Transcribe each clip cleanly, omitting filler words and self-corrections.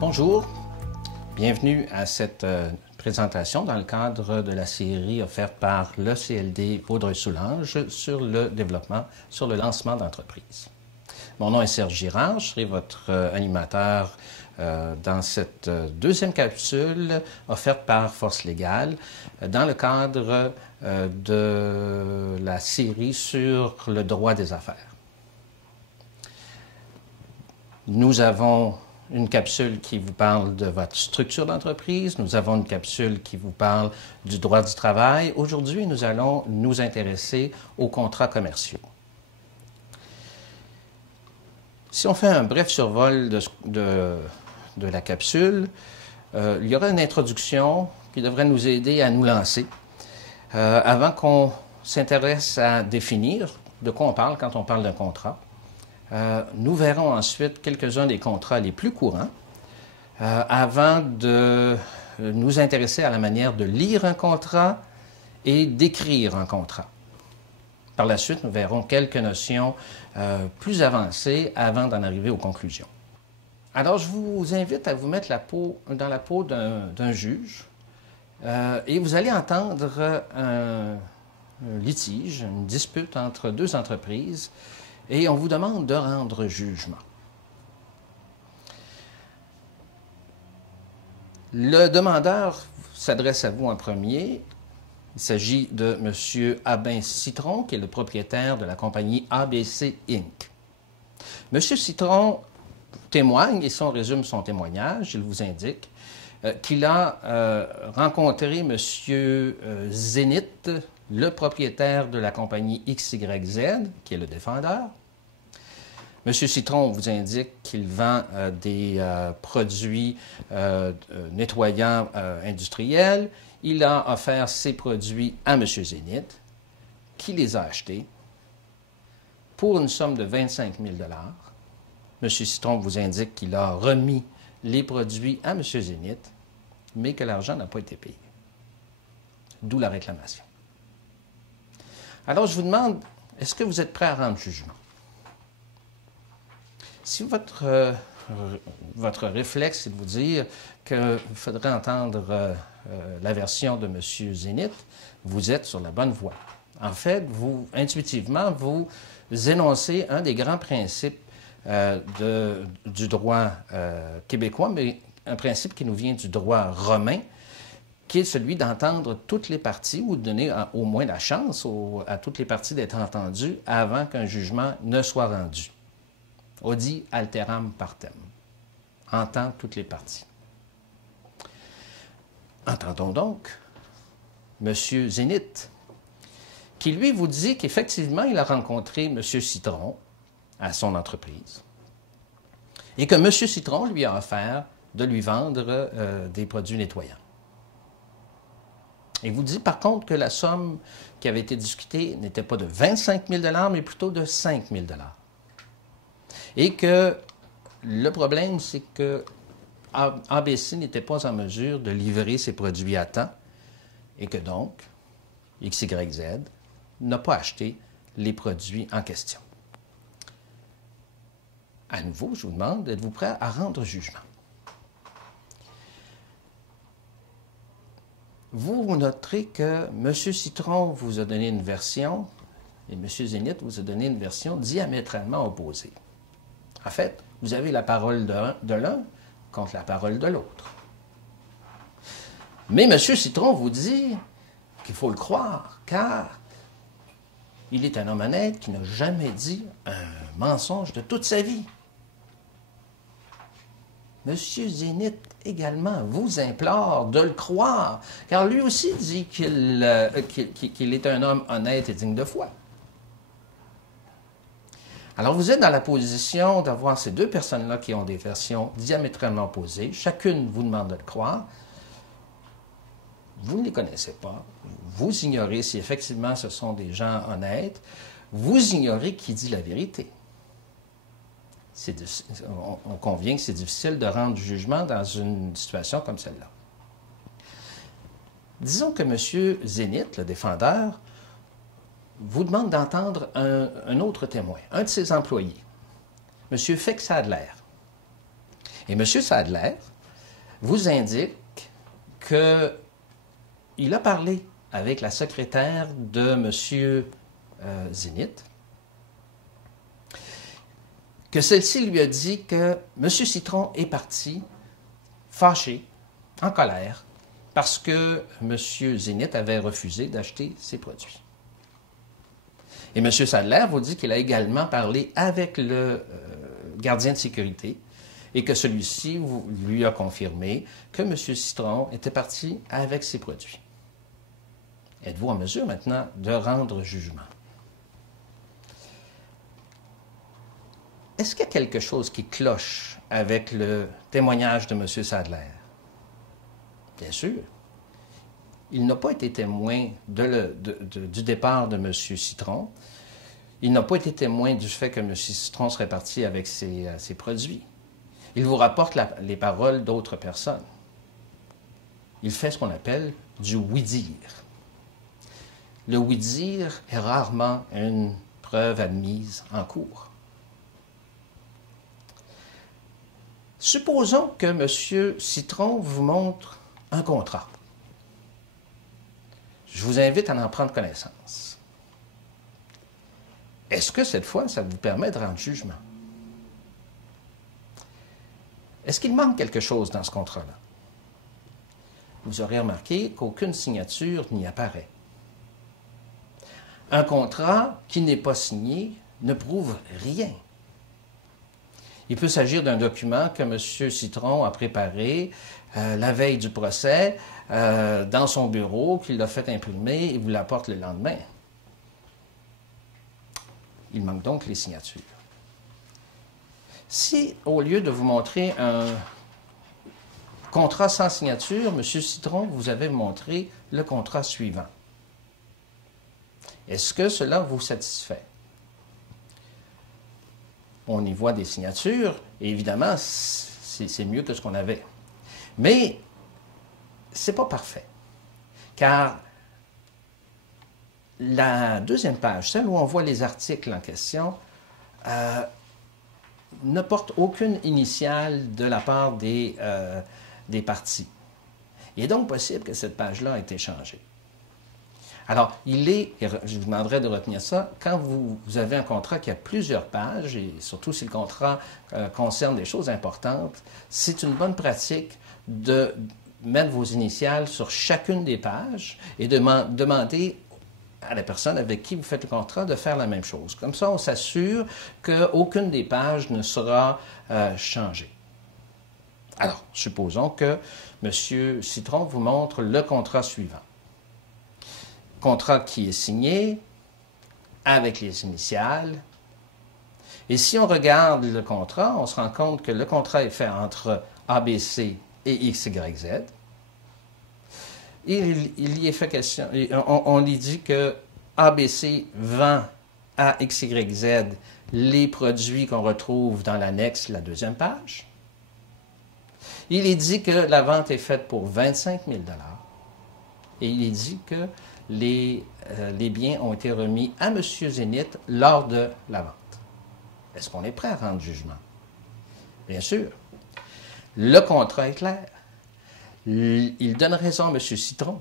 Bonjour, bienvenue à cette présentation dans le cadre de la série offerte par le CLD Vaudreuil-Soulanges sur le développement, sur le lancement d'entreprise. Mon nom est Serge Girard, je serai votre animateur dans cette deuxième capsule offerte par Force Légale dans le cadre de la série sur le droit des affaires. Nous avons une capsule qui vous parle de votre structure d'entreprise. Nous avons une capsule qui vous parle du droit du travail. Aujourd'hui, nous allons nous intéresser aux contrats commerciaux. Si on fait un bref survol de la capsule, il y aura une introduction qui devrait nous aider à nous lancer. Avant qu'on s'intéresse à définir de quoi on parle quand on parle d'un contrat, nous verrons ensuite quelques-uns des contrats les plus courants avant de nous intéresser à la manière de lire un contrat et d'écrire un contrat. Par la suite, nous verrons quelques notions plus avancées avant d'en arriver aux conclusions. Alors, je vous invite à vous mettre dans la peau d'un juge et vous allez entendre un litige, une dispute entre deux entreprises et on vous demande de rendre jugement. Le demandeur s'adresse à vous en premier. Il s'agit de M. Abin Citron, qui est le propriétaire de la compagnie ABC Inc. M. Citron témoigne, et si on résume son témoignage, il vous indique qu'il a rencontré M. Zénith, le propriétaire de la compagnie XYZ, qui est le défendeur. M. Citron vous indique qu'il vend des produits nettoyants industriels. Il a offert ces produits à M. Zénith, qui les a achetés pour une somme de 25 000 $. M. Citron vous indique qu'il a remis les produits à M. Zénith, mais que l'argent n'a pas été payé. D'où la réclamation. Alors, je vous demande, est-ce que vous êtes prêt à rendre jugement? Si votre réflexe est de vous dire qu'il faudrait entendre la version de M. Zénith, vous êtes sur la bonne voie. En fait, intuitivement, vous énoncez un des grands principes du droit québécois, mais un principe qui nous vient du droit romain, qui est celui d'entendre toutes les parties ou de donner au moins la chance à toutes les parties d'être entendues avant qu'un jugement ne soit rendu. Audi alteram partem. Entend toutes les parties. Entendons donc M. Zénith, qui lui vous dit qu'effectivement, il a rencontré M. Citron à son entreprise et que M. Citron lui a offert de lui vendre des produits nettoyants. Il vous dit par contre que la somme qui avait été discutée n'était pas de 25 000 $, mais plutôt de 5 000 $. Et que le problème, c'est que ABC n'était pas en mesure de livrer ses produits à temps et que donc XYZ n'a pas acheté les produits en question. À nouveau, je vous demande, êtes-vous prêt à rendre jugement? Vous noterez que M. Citron vous a donné une version et M. Zénith vous a donné une version diamétralement opposée. En fait, vous avez la parole de l'un contre la parole de l'autre. Mais M. Citron vous dit qu'il faut le croire, car il est un homme honnête qui n'a jamais dit un mensonge de toute sa vie. M. Zénith également vous implore de le croire, car lui aussi dit qu'il est un homme honnête et digne de foi. Alors, vous êtes dans la position d'avoir ces deux personnes-là qui ont des versions diamétralement opposées. Chacune vous demande de le croire. Vous ne les connaissez pas. Vous ignorez si effectivement ce sont des gens honnêtes. Vous ignorez qui dit la vérité. On convient que c'est difficile de rendre jugement dans une situation comme celle-là. Disons que M. Zénith, le défendeur, vous demande d'entendre un autre témoin, un de ses employés, M. Feix Adler. Et M. Sadler vous indique qu'il a parlé avec la secrétaire de M. Zénith, que celle-ci lui a dit que M. Citron est parti fâché, en colère, parce que M. Zénith avait refusé d'acheter ses produits. Et M. Sadler vous dit qu'il a également parlé avec le gardien de sécurité et que celui-ci lui a confirmé que M. Citron était parti avec ses produits. Êtes-vous en mesure maintenant de rendre jugement? Est-ce qu'il y a quelque chose qui cloche avec le témoignage de M. Sadler? Bien sûr. Il n'a pas été témoin du départ de M. Citron. Il n'a pas été témoin du fait que M. Citron serait parti avec ses produits. Il vous rapporte les paroles d'autres personnes. Il fait ce qu'on appelle du oui-dire. Le oui-dire est rarement une preuve admise en cours. Supposons que M. Citron vous montre un contrat. Je vous invite à en prendre connaissance. Est-ce que cette fois, ça vous permet de rendre jugement? Est-ce qu'il manque quelque chose dans ce contrat-là? Vous aurez remarqué qu'aucune signature n'y apparaît. Un contrat qui n'est pas signé ne prouve rien. Il peut s'agir d'un document que M. Citron a préparé la veille du procès dans son bureau, qu'il l'a fait imprimer et vous l'apporte le lendemain. Il manque donc les signatures. Si, au lieu de vous montrer un contrat sans signature, M. Citron vous avait montré le contrat suivant, est-ce que cela vous satisfait? On y voit des signatures, et évidemment, c'est mieux que ce qu'on avait. Mais ce n'est pas parfait, car la deuxième page, celle où on voit les articles en question, ne porte aucune initiale de la part des parties. Il est donc possible que cette page-là ait été changée. Alors, et je vous demanderai de retenir ça, quand vous avez un contrat qui a plusieurs pages, et surtout si le contrat concerne des choses importantes, c'est une bonne pratique de mettre vos initiales sur chacune des pages et de demander à la personne avec qui vous faites le contrat de faire la même chose. Comme ça, on s'assure qu'aucune des pages ne sera changée. Alors, supposons que M. Citron vous montre le contrat suivant. Contrat qui est signé avec les initiales. Et si on regarde le contrat, on se rend compte que le contrat est fait entre ABC et XYZ. Il y est fait question, on y dit que ABC vend à XYZ les produits qu'on retrouve dans l'annexe, la deuxième page. Il est dit que la vente est faite pour 25 000 $. Et il est dit que les biens ont été remis à M. Zénith lors de la vente. Est-ce qu'on est prêt à rendre jugement? Bien sûr. Le contrat est clair. Il donne raison à M. Citron.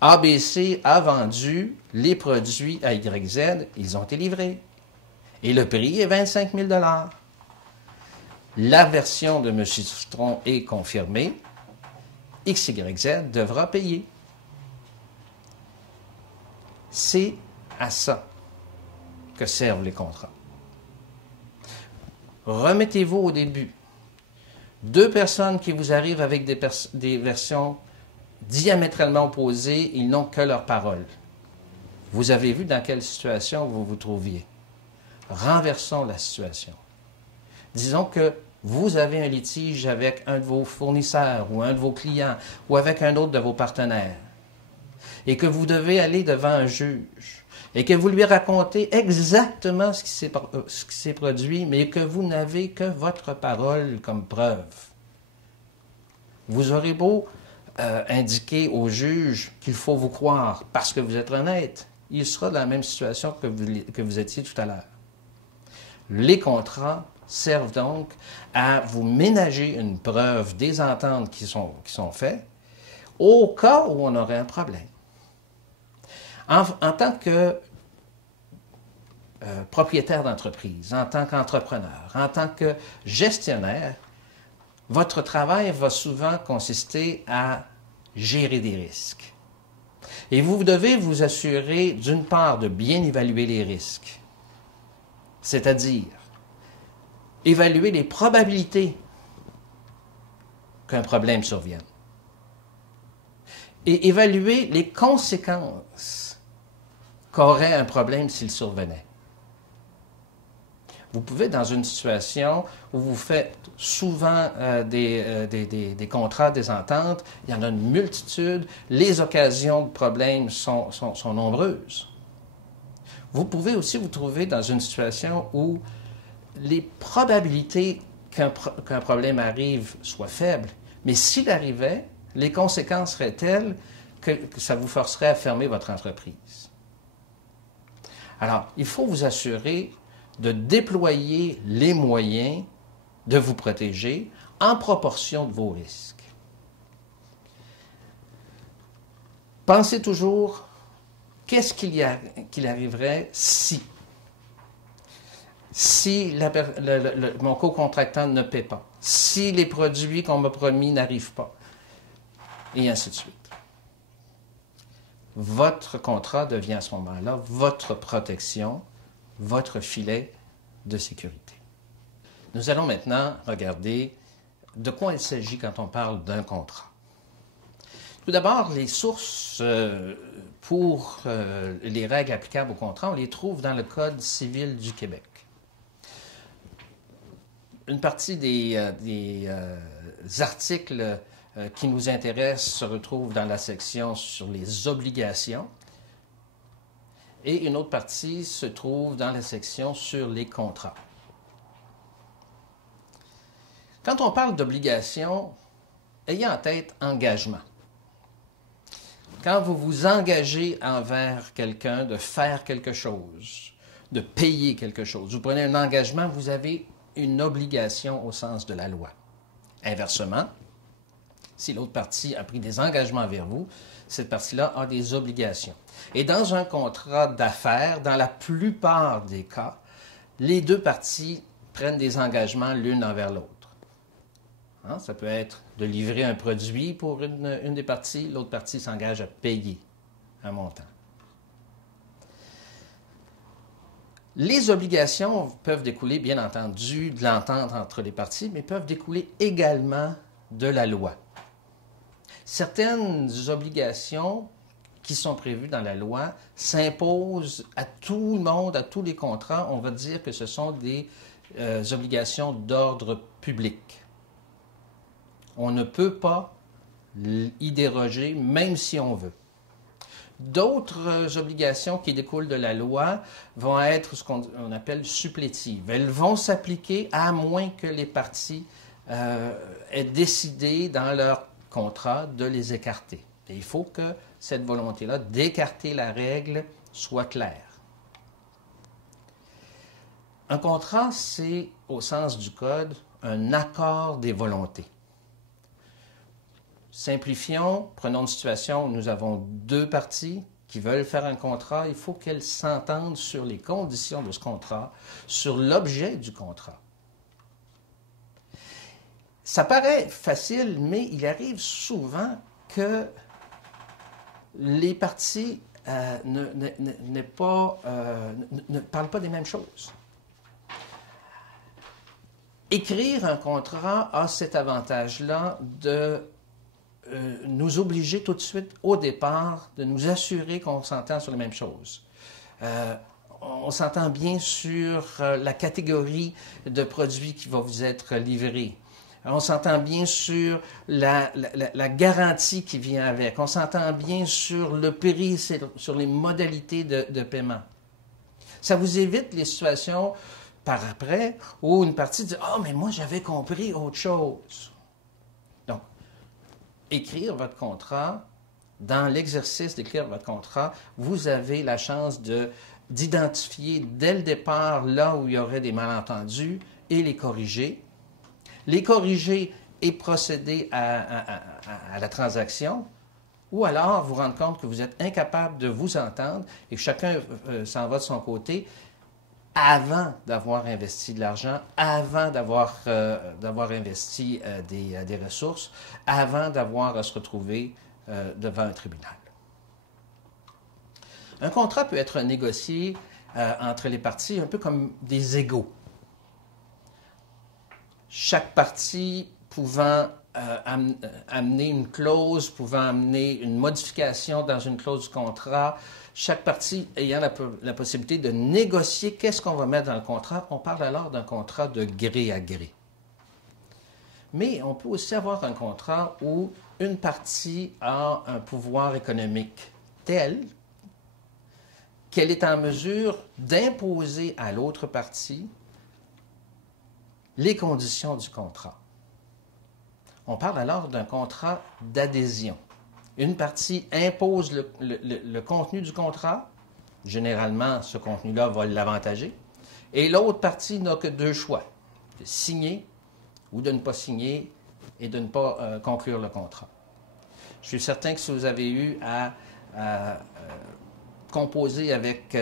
ABC a vendu les produits à YZ, ils ont été livrés. Et le prix est 25 000 $. La version de M. Citron est confirmée. XYZ devra payer. C'est à ça que servent les contrats. Remettez-vous au début. Deux personnes qui vous arrivent avec des versions diamétralement opposées, ils n'ont que leurs paroles. Vous avez vu dans quelle situation vous vous trouviez. Renversons la situation. Disons que vous avez un litige avec un de vos fournisseurs ou un de vos clients ou avec un autre de vos partenaires et que vous devez aller devant un juge et que vous lui racontez exactement ce qui s'est produit, mais que vous n'avez que votre parole comme preuve. Vous aurez beau indiquer au juge qu'il faut vous croire parce que vous êtes honnête, il sera dans la même situation que vous étiez tout à l'heure. Les contrats servent donc à vous ménager une preuve des ententes qui sont faites au cas où on aurait un problème. En tant que propriétaire d'entreprise, en tant qu'entrepreneur, en tant que gestionnaire, votre travail va souvent consister à gérer des risques. Et vous devez vous assurer, d'une part, de bien évaluer les risques, c'est-à-dire évaluer les probabilités qu'un problème survienne et évaluer les conséquences qu'aurait un problème s'il survenait. Vous pouvez, dans une situation où vous faites souvent des contrats, des ententes, il y en a une multitude, les occasions de problèmes sont nombreuses. Vous pouvez aussi vous trouver dans une situation où les probabilités qu'un problème arrive soient faibles, mais s'il arrivait, les conséquences seraient telles que ça vous forcerait à fermer votre entreprise. Alors, il faut vous assurer de déployer les moyens de vous protéger en proportion de vos risques. Pensez toujours, qu'est-ce qu'il arriverait si mon co-contractant ne paie pas, si les produits qu'on m'a promis n'arrivent pas, et ainsi de suite. Votre contrat devient à ce moment-là votre protection, votre filet de sécurité. Nous allons maintenant regarder de quoi il s'agit quand on parle d'un contrat. Tout d'abord, les sources pour les règles applicables au contrat, on les trouve dans le Code civil du Québec. Une partie des articles qui nous intéressent se retrouve dans la section sur les obligations et une autre partie se trouve dans la section sur les contrats. Quand on parle d'obligation, ayez en tête engagement. Quand vous vous engagez envers quelqu'un de faire quelque chose, de payer quelque chose, vous prenez un engagement, vous avez une obligation au sens de la loi. Inversement, si l'autre partie a pris des engagements envers vous, cette partie-là a des obligations. Et dans un contrat d'affaires, dans la plupart des cas, les deux parties prennent des engagements l'une envers l'autre. Hein? Ça peut être de livrer un produit pour une des parties, l'autre partie s'engage à payer un montant. Les obligations peuvent découler, bien entendu, de l'entente entre les parties, mais peuvent découler également de la loi. Certaines obligations qui sont prévues dans la loi s'imposent à tout le monde, à tous les contrats. On va dire que ce sont des obligations d'ordre public. On ne peut pas y déroger, même si on veut. D'autres obligations qui découlent de la loi vont être ce qu'on appelle supplétives. Elles vont s'appliquer à moins que les parties aient décidé dans leur contrat de les écarter. Et il faut que cette volonté-là d'écarter la règle soit claire. Un contrat, c'est, au sens du Code, un accord des volontés. Simplifions, prenons une situation où nous avons deux parties qui veulent faire un contrat. Il faut qu'elles s'entendent sur les conditions de ce contrat, sur l'objet du contrat. Ça paraît facile, mais il arrive souvent que les parties ne parlent pas des mêmes choses. Écrire un contrat a cet avantage-là de nous obliger tout de suite, au départ, de nous assurer qu'on s'entend sur les mêmes choses. On s'entend bien sur la catégorie de produits qui va vous être livré. On s'entend bien sur la garantie qui vient avec. On s'entend bien sur le prix, sur les modalités de paiement. Ça vous évite les situations par après où une partie dit « Ah, mais moi, j'avais compris autre chose. » Donc, écrire votre contrat, dans l'exercice d'écrire votre contrat, vous avez la chance d'identifier dès le départ là où il y aurait des malentendus et les corriger et procéder à la transaction, ou alors vous rendre compte que vous êtes incapable de vous entendre et que chacun s'en va de son côté avant d'avoir investi de l'argent, avant d'avoir investi des ressources, avant d'avoir à se retrouver devant un tribunal. Un contrat peut être négocié entre les parties un peu comme des égaux. Chaque partie pouvant amener une clause, pouvant amener une modification dans une clause du contrat, chaque partie ayant la possibilité de négocier qu'est-ce qu'on va mettre dans le contrat. On parle alors d'un contrat de gré à gré. Mais on peut aussi avoir un contrat où une partie a un pouvoir économique tel qu'elle est en mesure d'imposer à l'autre partie les conditions du contrat. On parle alors d'un contrat d'adhésion. Une partie impose le contenu du contrat. Généralement, ce contenu-là va l'avantager. Et l'autre partie n'a que deux choix, de signer ou de ne pas signer et de ne pas conclure le contrat. Je suis certain que si vous avez eu à composer avec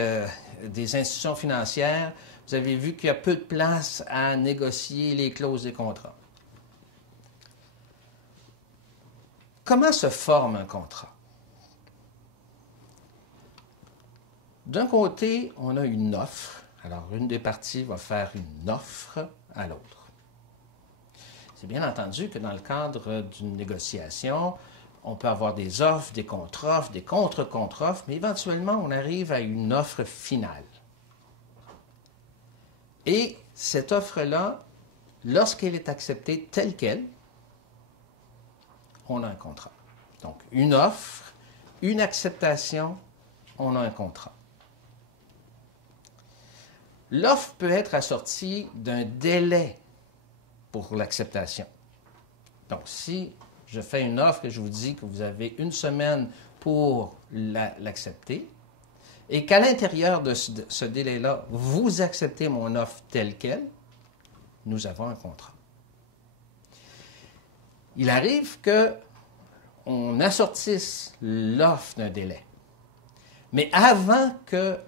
des institutions financières, vous avez vu qu'il y a peu de place à négocier les clauses des contrats. Comment se forme un contrat? D'un côté, on a une offre. Alors, une des parties va faire une offre à l'autre. C'est bien entendu que dans le cadre d'une négociation, on peut avoir des offres, des contre-offres, des contre-contre-offres, mais éventuellement, on arrive à une offre finale. Et cette offre-là, lorsqu'elle est acceptée telle qu'elle, on a un contrat. Donc, une offre, une acceptation, on a un contrat. L'offre peut être assortie d'un délai pour l'acceptation. Donc, si je fais une offre et je vous dis que vous avez une semaine pour l'accepter, et qu'à l'intérieur de ce délai-là, vous acceptez mon offre telle qu'elle, nous avons un contrat. Il arrive qu'on assortisse l'offre d'un délai. Mais avant que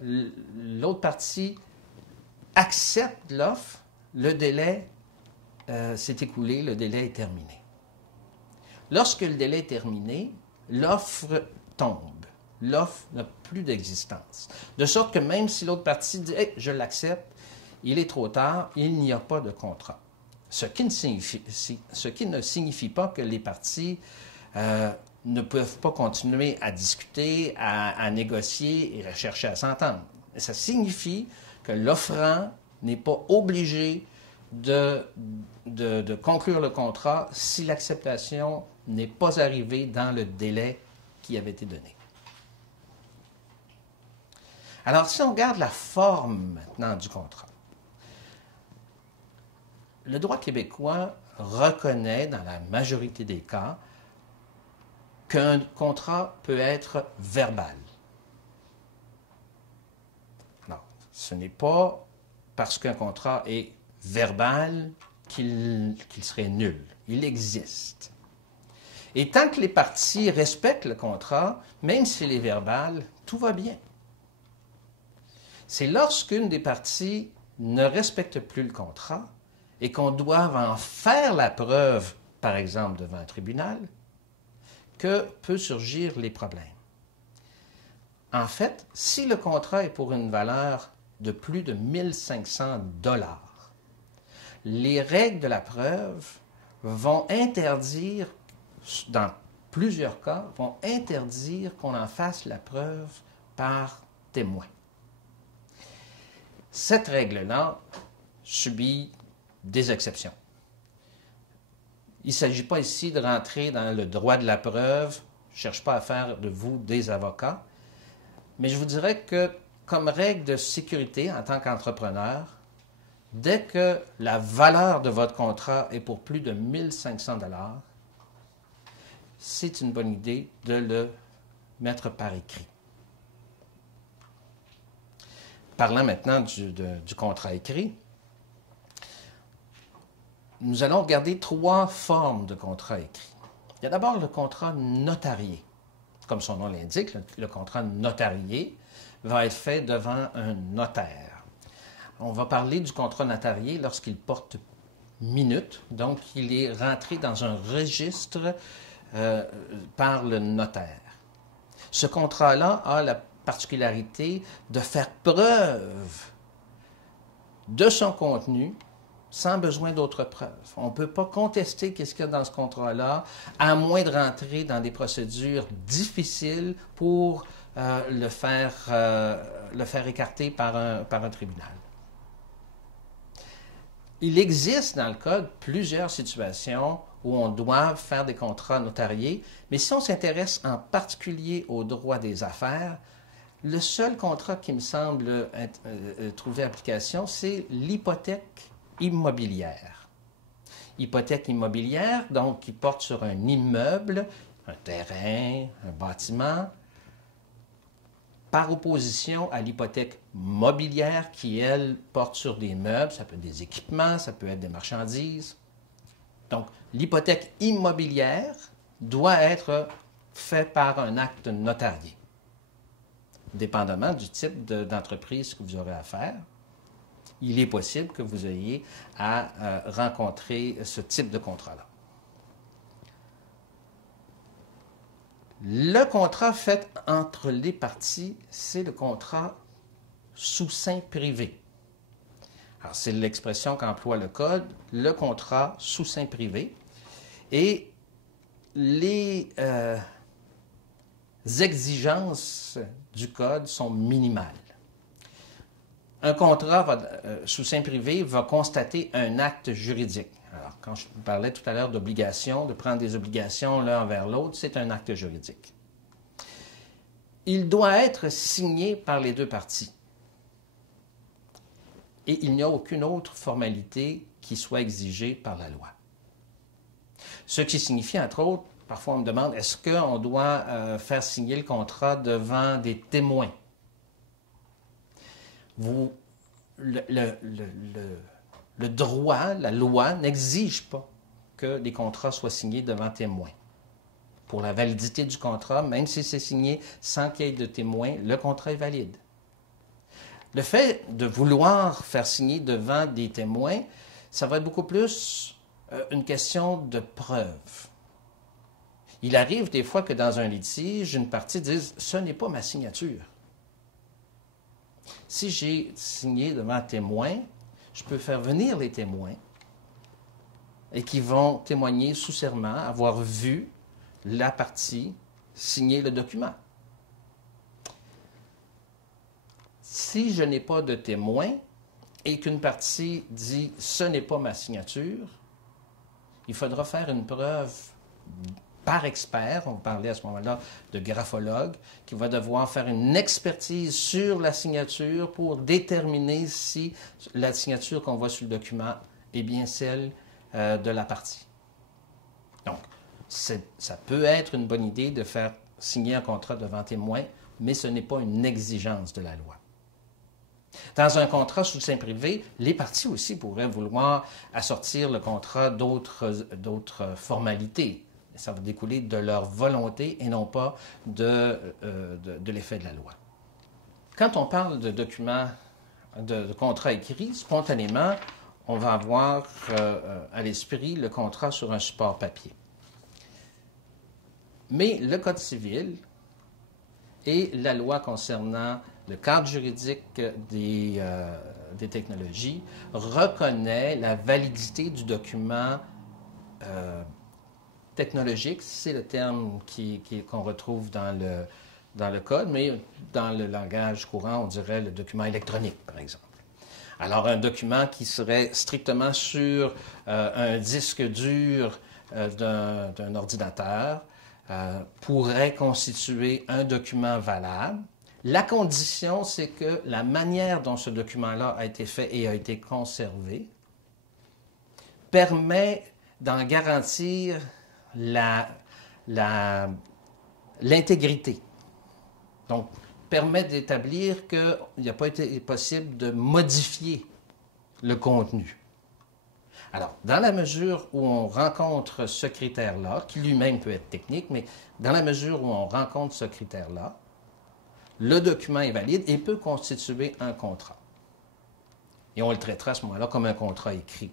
l'autre partie accepte l'offre, le délai s'est écoulé, le délai est terminé. Lorsque le délai est terminé, l'offre tombe. L'offre n'a plus d'existence. De sorte que même si l'autre partie dit hey, « je l'accepte », il est trop tard, il n'y a pas de contrat. Ce qui ne signifie pas que les parties ne peuvent pas continuer à discuter, à négocier et à chercher à s'entendre. Ça signifie que l'offrant n'est pas obligé de conclure le contrat si l'acceptation n'est pas arrivée dans le délai qui avait été donné. Alors, si on regarde la forme maintenant du contrat, le droit québécois reconnaît, dans la majorité des cas, qu'un contrat peut être verbal. Non, ce n'est pas parce qu'un contrat est verbal qu'il serait nul. Il existe. Et tant que les parties respectent le contrat, même s'il est verbal, tout va bien. C'est lorsqu'une des parties ne respecte plus le contrat et qu'on doit en faire la preuve, par exemple devant un tribunal, que peuvent surgir les problèmes. En fait, si le contrat est pour une valeur de plus de 1 500 $, les règles de la preuve vont interdire, dans plusieurs cas, vont interdire qu'on en fasse la preuve par témoin. Cette règle-là subit des exceptions. Il ne s'agit pas ici de rentrer dans le droit de la preuve. Je ne cherche pas à faire de vous des avocats. Mais je vous dirais que, comme règle de sécurité en tant qu'entrepreneur, dès que la valeur de votre contrat est pour plus de 1 500 $, c'est une bonne idée de le mettre par écrit. Parlant maintenant du contrat écrit, nous allons regarder 3 formes de contrat écrit. Il y a d'abord le contrat notarié. Comme son nom l'indique, le contrat notarié va être fait devant un notaire. On va parler du contrat notarié lorsqu'il porte minute, donc il est rentré dans un registre par le notaire. Ce contrat-là a la particularité de faire preuve de son contenu sans besoin d'autres preuves. On ne peut pas contester ce qu'il y a dans ce contrat-là, à moins de rentrer dans des procédures difficiles pour le faire écarter par un tribunal. Il existe dans le Code plusieurs situations où on doit faire des contrats notariés, mais si on s'intéresse en particulier au droit des affaires, le seul contrat qui me semble trouver application, c'est l'hypothèque immobilière. Hypothèque immobilière, donc, qui porte sur un immeuble, un terrain, un bâtiment, par opposition à l'hypothèque mobilière qui, elle, porte sur des meubles, ça peut être des équipements, ça peut être des marchandises. Donc, l'hypothèque immobilière doit être faite par un acte notarié, dépendamment du type d'entreprise que vous aurez à faire. Il est possible que vous ayez à rencontrer ce type de contrat-là. Le contrat fait entre les parties, c'est le contrat sous seing privé. Alors, c'est l'expression qu'emploie le Code, le contrat sous seing privé. Et les exigences du Code sont minimales. Un contrat sous seing privé va constater un acte juridique. Alors, quand je vous parlais tout à l'heure d'obligation, de prendre des obligations l'un envers l'autre, c'est un acte juridique. Il doit être signé par les 2 parties. Et il n'y a aucune autre formalité qui soit exigée par la loi. Ce qui signifie, entre autres, parfois on me demande, est-ce qu'on doit faire signer le contrat devant des témoins? Le droit, la loi n'exige pas que les contrats soient signés devant témoins. Pour la validité du contrat, même si c'est signé sans qu'il y ait de témoins, le contrat est valide. Le fait de vouloir faire signer devant des témoins, ça va être beaucoup plus une question de preuve. Il arrive des fois que dans un litige, une partie dise « ce n'est pas ma signature ». Si j'ai signé devant un témoin, je peux faire venir les témoins et qui vont témoigner sous serment, avoir vu la partie signer le document. Si je n'ai pas de témoin et qu'une partie dit « ce n'est pas ma signature », il faudra faire une preuve par expert, on parlait à ce moment-là de graphologue, qui va devoir faire une expertise sur la signature pour déterminer si la signature qu'on voit sur le document est bien celle de la partie. Donc, ça peut être une bonne idée de faire signer un contrat devant témoin, mais ce n'est pas une exigence de la loi. Dans un contrat sous seing privé, les parties aussi pourraient vouloir assortir le contrat d'autres formalités. Ça va découler de leur volonté et non pas de l'effet de la loi. Quand on parle de documents, de contrats écrits, spontanément, on va avoir à l'esprit le contrat sur un support papier. Mais le Code civil et la loi concernant le cadre juridique des technologies reconnaît la validité du document technologique, c'est le terme qu'on retrouve dans le Code, mais dans le langage courant, on dirait le document électronique, par exemple. Alors, un document qui serait strictement sur un disque dur d'un ordinateur pourrait constituer un document valable. La condition, c'est que la manière dont ce document-là a été fait et a été conservé permet d'en garantir l'intégrité. Donc, permet d'établir qu'il n'a pas été possible de modifier le contenu. Alors, dans la mesure où on rencontre ce critère-là, qui lui-même peut être technique, mais dans la mesure où on rencontre ce critère-là, le document est valide et peut constituer un contrat. Et on le traitera à ce moment-là comme un contrat écrit.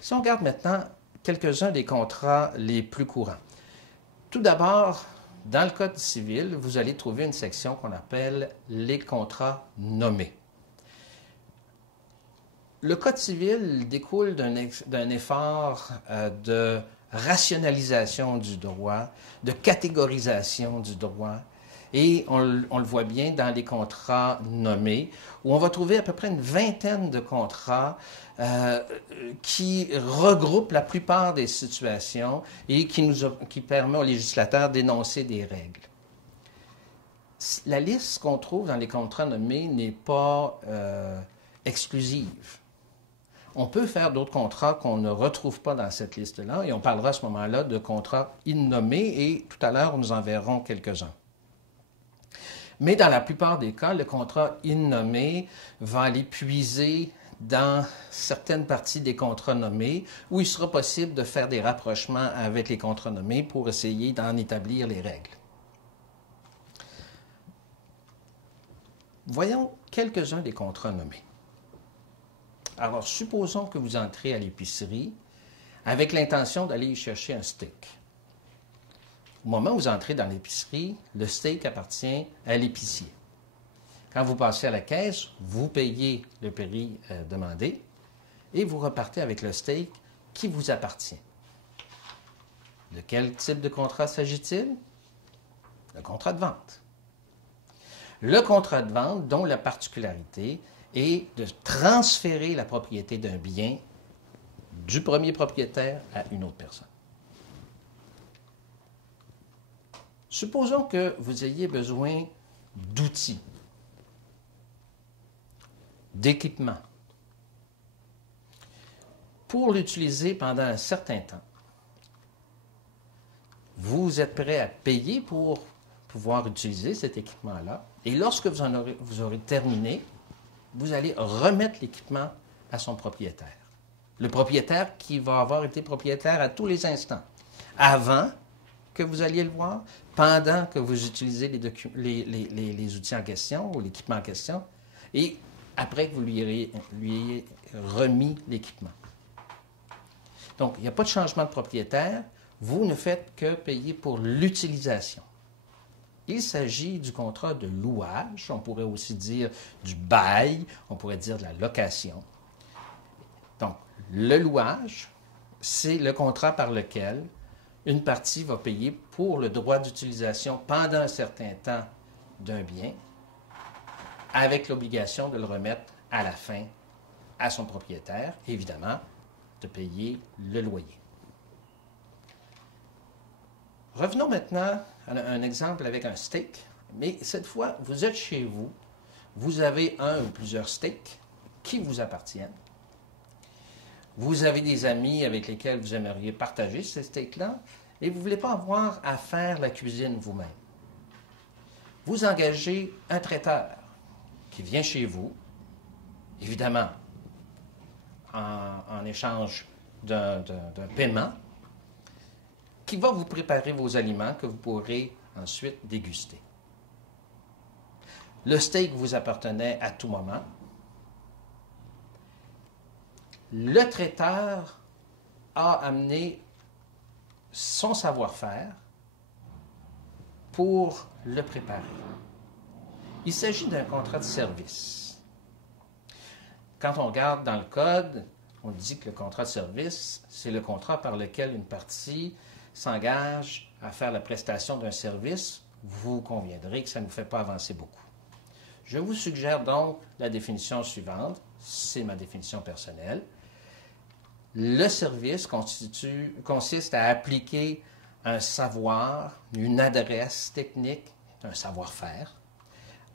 Si on regarde maintenant quelques-uns des contrats les plus courants. Tout d'abord, dans le Code civil, vous allez trouver une section qu'on appelle les contrats nommés. Le Code civil découle d'un effort de rationalisation du droit, de catégorisation du droit. Et on le voit bien dans les contrats nommés, où on va trouver à peu près une vingtaine de contrats qui regroupent la plupart des situations et qui permet aux législateurs d'énoncer des règles. La liste qu'on trouve dans les contrats nommés n'est pas exclusive. On peut faire d'autres contrats qu'on ne retrouve pas dans cette liste-là, et on parlera à ce moment-là de contrats innommés, et tout à l'heure, nous en verrons quelques-uns. Mais dans la plupart des cas, le contrat innommé va aller puiser dans certaines parties des contrats nommés, où il sera possible de faire des rapprochements avec les contrats nommés pour essayer d'en établir les règles. Voyons quelques-uns des contrats nommés. Alors, supposons que vous entrez à l'épicerie avec l'intention d'aller y chercher un steak. Au moment où vous entrez dans l'épicerie, le steak appartient à l'épicier. Quand vous passez à la caisse, vous payez le prix demandé et vous repartez avec le steak qui vous appartient. De quel type de contrat s'agit-il? Le contrat de vente. Le contrat de vente dont la particularité est de transférer la propriété d'un bien du premier propriétaire à une autre personne. Supposons que vous ayez besoin d'outils, d'équipements, pour l'utiliser pendant un certain temps. Vous êtes prêt à payer pour pouvoir utiliser cet équipement-là, et lorsque vous aurez terminé, vous allez remettre l'équipement à son propriétaire. Le propriétaire qui va avoir été propriétaire à tous les instants, avant que vous alliez le voir, pendant que vous utilisez les outils en question ou l'équipement en question, et après que vous lui ayez remis l'équipement. Donc, il n'y a pas de changement de propriétaire, vous ne faites que payer pour l'utilisation. Il s'agit du contrat de louage, on pourrait aussi dire du bail, on pourrait dire de la location. Donc, le louage, c'est le contrat par lequel une partie va payer pour le droit d'utilisation pendant un certain temps d'un bien, avec l'obligation de le remettre à la fin à son propriétaire, et évidemment, de payer le loyer. Revenons maintenant à un exemple avec un steak, mais cette fois, vous êtes chez vous, vous avez un ou plusieurs steaks qui vous appartiennent. Vous avez des amis avec lesquels vous aimeriez partager ces steaks-là, et vous ne voulez pas avoir à faire la cuisine vous-même. Vous engagez un traiteur qui vient chez vous, évidemment, en échange d'un paiement, qui va vous préparer vos aliments que vous pourrez ensuite déguster. Le steak vous appartenait à tout moment. Le traiteur a amené son savoir-faire pour le préparer. Il s'agit d'un contrat de service. Quand on regarde dans le Code, on dit que le contrat de service, c'est le contrat par lequel une partie s'engage à faire la prestation d'un service. Vous conviendrez que ça ne nous fait pas avancer beaucoup. Je vous suggère donc la définition suivante, c'est ma définition personnelle. Le service consiste à appliquer un savoir, une adresse technique, un savoir-faire,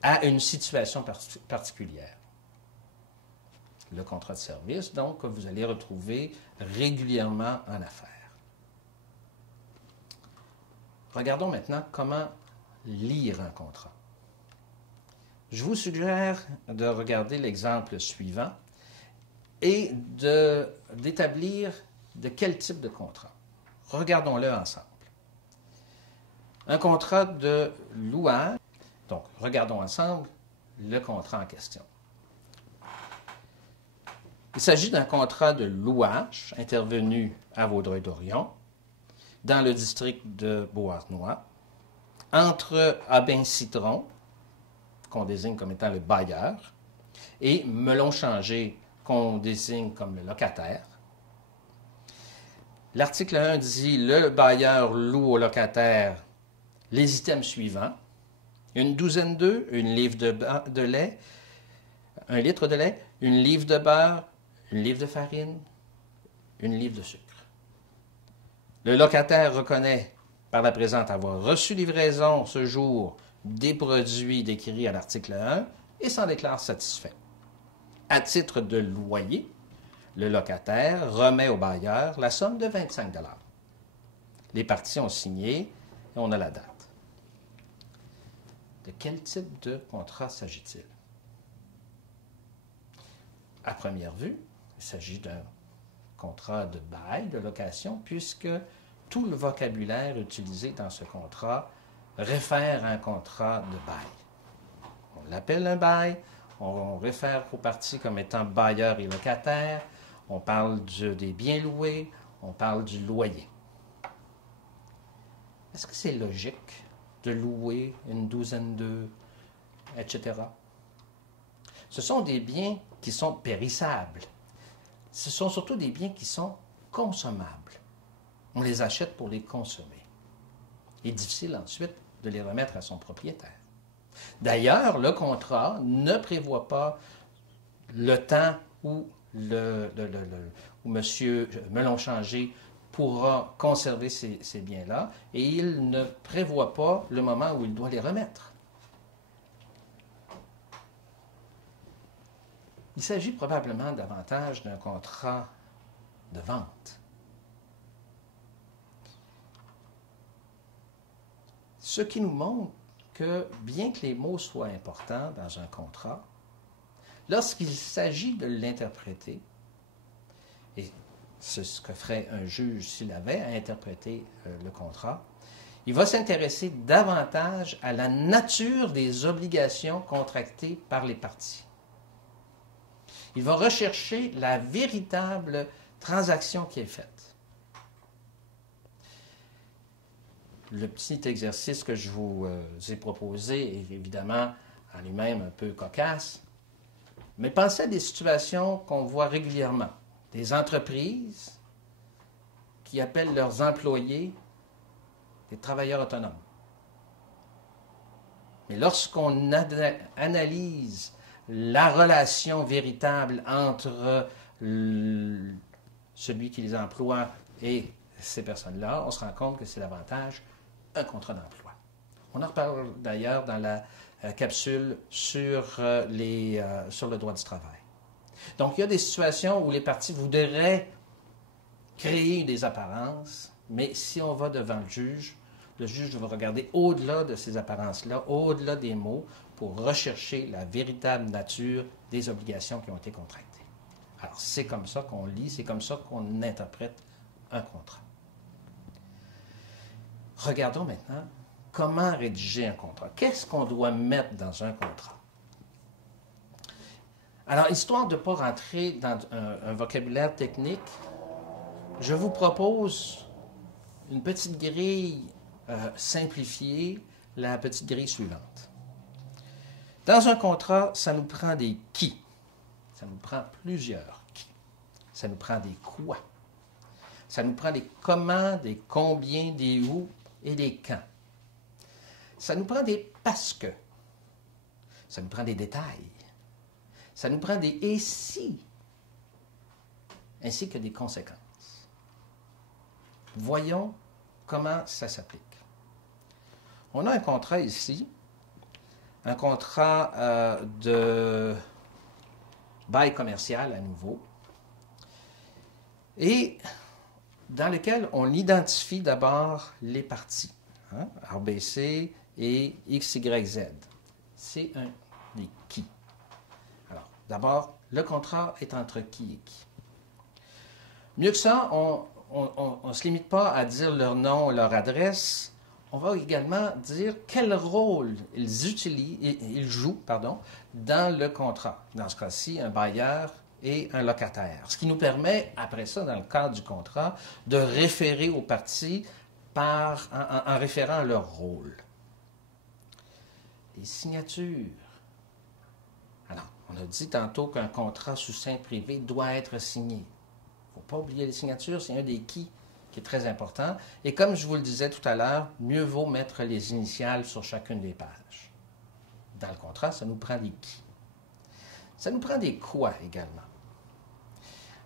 à une situation particulière. Le contrat de service, donc, que vous allez retrouver régulièrement en affaires. Regardons maintenant comment lire un contrat. Je vous suggère de regarder l'exemple suivant et d'établir de quel type de contrat. Regardons-le ensemble. Un contrat de louage. Donc, regardons ensemble le contrat en question. Il s'agit d'un contrat de louage intervenu à Vaudreuil-Dorion, dans le district de Beauharnois, entre Aubin-Citron, qu'on désigne comme étant le bailleur, et Melon-Changé, qu'on désigne comme le locataire. L'article 1 dit « Le bailleur loue au locataire les items suivants, une douzaine d'œufs, une livre de lait, un litre de lait, une livre de beurre, une livre de farine, une livre de sucre. Le locataire reconnaît par la présente avoir reçu livraison ce jour des produits décrits à l'article 1 et s'en déclare satisfait. À titre de loyer, le locataire remet au bailleur la somme de 25 $. Les parties ont signé et on a la date. De quel type de contrat s'agit-il? À première vue, il s'agit d'un contrat de bail, de location, puisque tout le vocabulaire utilisé dans ce contrat réfère à un contrat de bail. On l'appelle un bail, on réfère aux parties comme étant bailleur et locataire, on parle des biens loués, on parle du loyer. Est-ce que c'est logique de louer une douzaine d'œufs, etc.? Ce sont des biens qui sont périssables. Ce sont surtout des biens qui sont consommables. On les achète pour les consommer. Il est difficile ensuite de les remettre à son propriétaire. D'ailleurs, le contrat ne prévoit pas le temps où M. Melon-Changé pourra conserver ces biens-là et il ne prévoit pas le moment où il doit les remettre. Il s'agit probablement davantage d'un contrat de vente. Ce qui nous montre que, bien que les mots soient importants dans un contrat, lorsqu'il s'agit de l'interpréter, et c'est ce que ferait un juge s'il avait à interpréter le contrat, il va s'intéresser davantage à la nature des obligations contractées par les parties. Il va rechercher la véritable transaction qui est faite. Le petit exercice que je vous ai proposé est évidemment en lui-même un peu cocasse, mais pensez à des situations qu'on voit régulièrement. Des entreprises qui appellent leurs employés des travailleurs autonomes. Mais lorsqu'on analyse la relation véritable entre celui qui les emploie et ces personnes-là, on se rend compte que c'est davantage un contrat d'emploi. On en reparle d'ailleurs dans la capsule sur le droit du travail. Donc, il y a des situations où les parties voudraient créer des apparences, mais si on va devant le juge va regarder au-delà de ces apparences-là, au-delà des mots, pour rechercher la véritable nature des obligations qui ont été contractées. Alors, c'est comme ça qu'on lit, c'est comme ça qu'on interprète un contrat. Regardons maintenant comment rédiger un contrat. Qu'est-ce qu'on doit mettre dans un contrat? Alors, histoire de ne pas rentrer dans un vocabulaire technique, je vous propose une petite grille simplifiée, la petite grille suivante. Dans un contrat, ça nous prend des qui. Ça nous prend plusieurs qui. Ça nous prend des quoi. Ça nous prend des comment, des combien, des où et des quand. Ça nous prend des parce que. Ça nous prend des détails. Ça nous prend des et si, ainsi que des conséquences. Voyons comment ça s'applique. On a un contrat ici, un contrat de bail commercial à nouveau, et dans lequel on identifie d'abord les parties, ABC et XYZ. C'est des D'abord, le contrat est entre qui et qui. Mieux que ça, on ne se limite pas à dire leur nom, leur adresse. On va également dire quel rôle ils jouent dans le contrat. Dans ce cas-ci, un bailleur et un locataire. Ce qui nous permet, après ça, dans le cadre du contrat, de référer aux parties en référant à leur rôle. Les signatures. Alors, on a dit tantôt qu'un contrat sous seing privé doit être signé. Il ne faut pas oublier les signatures, c'est un des qui est très important. Et comme je vous le disais tout à l'heure, mieux vaut mettre les initiales sur chacune des pages. Dans le contrat, ça nous prend des qui. Ça nous prend des quoi également.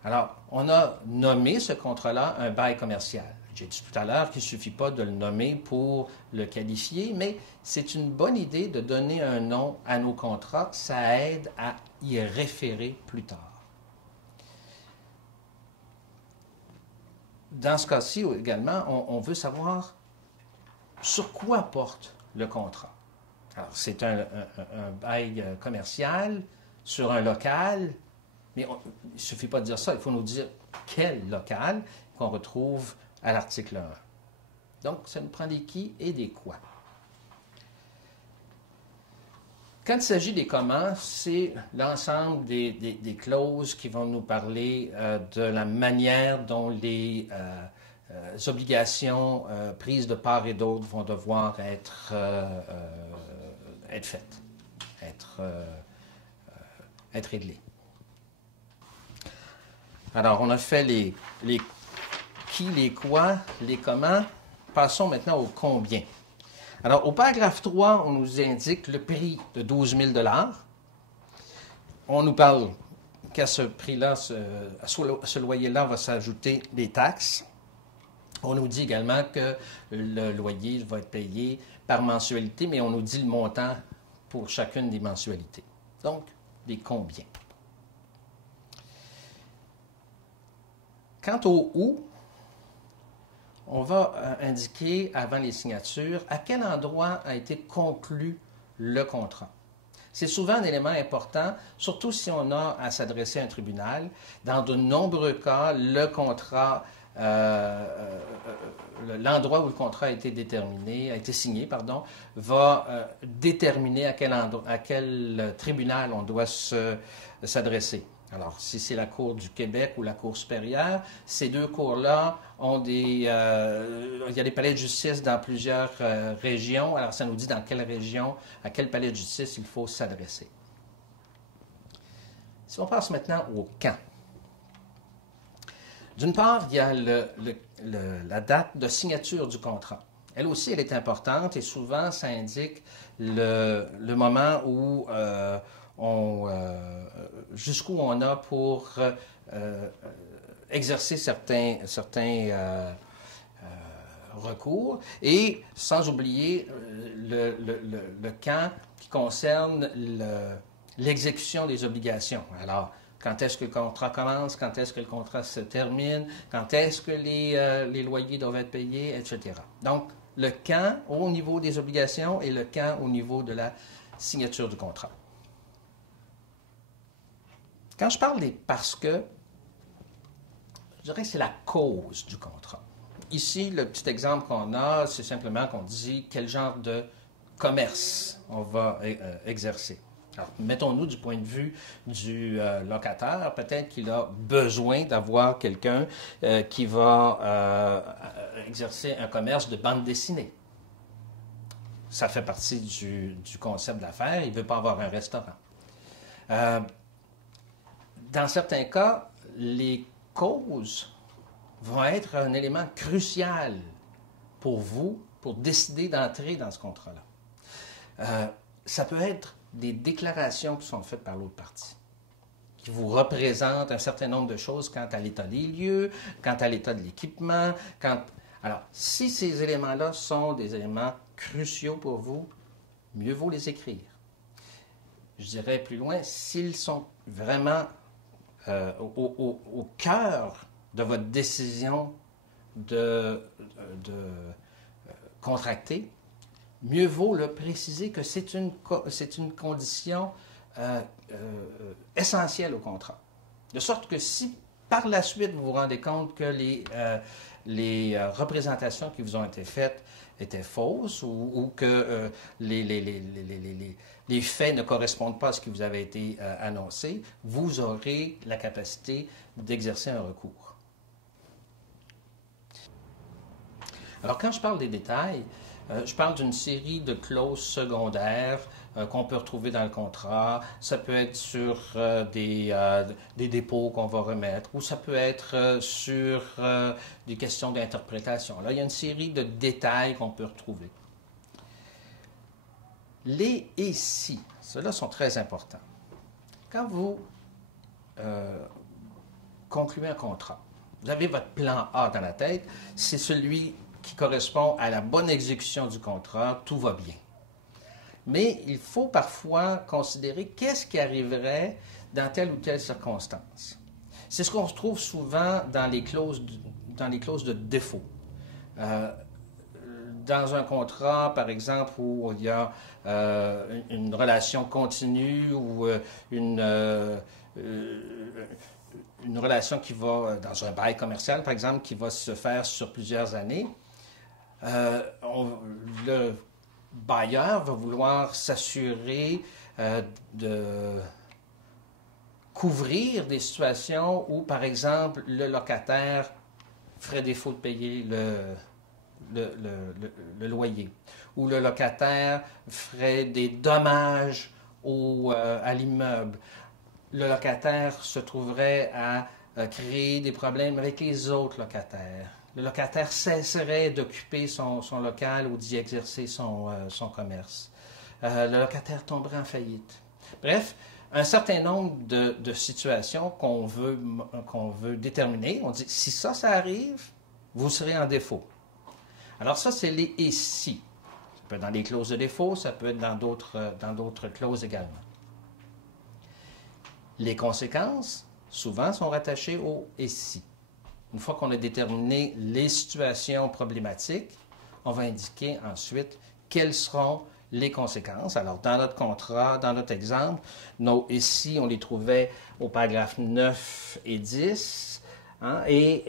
Alors, on a nommé ce contrat-là un bail commercial. J'ai dit tout à l'heure qu'il ne suffit pas de le nommer pour le qualifier, mais c'est une bonne idée de donner un nom à nos contrats. Ça aide à y référer plus tard. Dans ce cas-ci également, on veut savoir sur quoi porte le contrat. Alors, c'est un bail commercial sur un local, mais il ne suffit pas de dire ça, il faut nous dire quel local qu'on retrouve à l'article 1. Donc, ça nous prend des qui et des quoi. Quand il s'agit des comment, c'est l'ensemble des clauses qui vont nous parler de la manière dont les obligations prises de part et d'autre vont devoir être faites, être réglées. Alors, on a fait les qui, les quoi, les comment. Passons maintenant au combien. Alors, au paragraphe 3, on nous indique le prix de 12 000 $. On nous parle qu'à ce prix-là, à ce loyer-là, va s'ajouter des taxes. On nous dit également que le loyer va être payé par mensualité, mais on nous dit le montant pour chacune des mensualités. Donc, des combien. Quant au où, on va indiquer avant les signatures à quel endroit a été conclu le contrat. C'est souvent un élément important, surtout si on a à s'adresser à un tribunal. Dans de nombreux cas, le contrat, l'endroit où le contrat a été signé, va déterminer à quel tribunal on doit s'adresser. Alors, si c'est la Cour du Québec ou la Cour supérieure, ces deux cours-là ont il y a des palais de justice dans plusieurs régions. Alors, ça nous dit dans quelle région, à quel palais de justice il faut s'adresser. Si on passe maintenant au quand. D'une part, il y a la date de signature du contrat. Elle aussi, elle est importante et souvent, ça indique le moment où jusqu'où on a pour exercer certains recours, et sans oublier le quand qui concerne l'exécution des obligations. Alors, quand est-ce que le contrat commence, quand est-ce que le contrat se termine, quand est-ce que les loyers doivent être payés, etc. Donc, le quand au niveau des obligations et le quand au niveau de la signature du contrat. Quand je parle des parce que, je dirais que c'est la cause du contrat. Ici, le petit exemple qu'on a, c'est simplement qu'on dit quel genre de commerce on va exercer. Alors, mettons-nous du point de vue du locataire, peut-être qu'il a besoin d'avoir quelqu'un qui va exercer un commerce de bande dessinée. Ça fait partie du concept d'affaires, il ne veut pas avoir un restaurant. Dans certains cas, les causes vont être un élément crucial pour vous, pour décider d'entrer dans ce contrat-là. Ça peut être des déclarations qui sont faites par l'autre partie, qui vous représentent un certain nombre de choses quant à l'état des lieux, quant à l'état de l'équipement. Alors, si ces éléments-là sont des éléments cruciaux pour vous, mieux vaut les écrire. Je dirais plus loin, s'ils sont vraiment au cœur de votre décision de contracter, mieux vaut le préciser que c'est une condition essentiel au contrat. De sorte que si par la suite vous vous rendez compte que les représentations qui vous ont été faites étaient fausses ou que les faits ne correspondent pas à ce qui vous avait été annoncé, vous aurez la capacité d'exercer un recours. Alors, quand je parle des détails, je parle d'une série de clauses secondaires qu'on peut retrouver dans le contrat. Ça peut être sur des dépôts qu'on va remettre ou ça peut être sur des questions d'interprétation. Là, il y a une série de détails qu'on peut retrouver. Les « et si », ceux-là sont très importants. Quand vous concluez un contrat, vous avez votre plan A dans la tête, c'est celui qui correspond à la bonne exécution du contrat, tout va bien. Mais il faut parfois considérer qu'est-ce qui arriverait dans telle ou telle circonstance. C'est ce qu'on se trouve souvent dans les clauses de défaut. Dans un contrat, par exemple, où il y a une relation continue ou une relation qui va, dans un bail commercial, par exemple, qui va se faire sur plusieurs années, le bailleur va vouloir s'assurer de couvrir des situations où, par exemple, le locataire ferait défaut de payer le loyer, ou le locataire ferait des dommages à l'immeuble. Le locataire se trouverait à créer des problèmes avec les autres locataires. Le locataire cesserait d'occuper son local ou d'y exercer son commerce. Le locataire tomberait en faillite. Bref, un certain nombre de situations qu'on veut déterminer. On dit, si ça arrive, vous serez en défaut. Alors ça, c'est les « et si ». Ça peut être dans les clauses de défaut, ça peut être dans d'autres clauses également. Les conséquences, souvent, sont rattachées au « et si ». Une fois qu'on a déterminé les situations problématiques, on va indiquer ensuite quelles seront les conséquences. Alors, dans notre contrat, dans notre exemple, nos « et si », on les trouvait au paragraphe 9 et 10, hein, et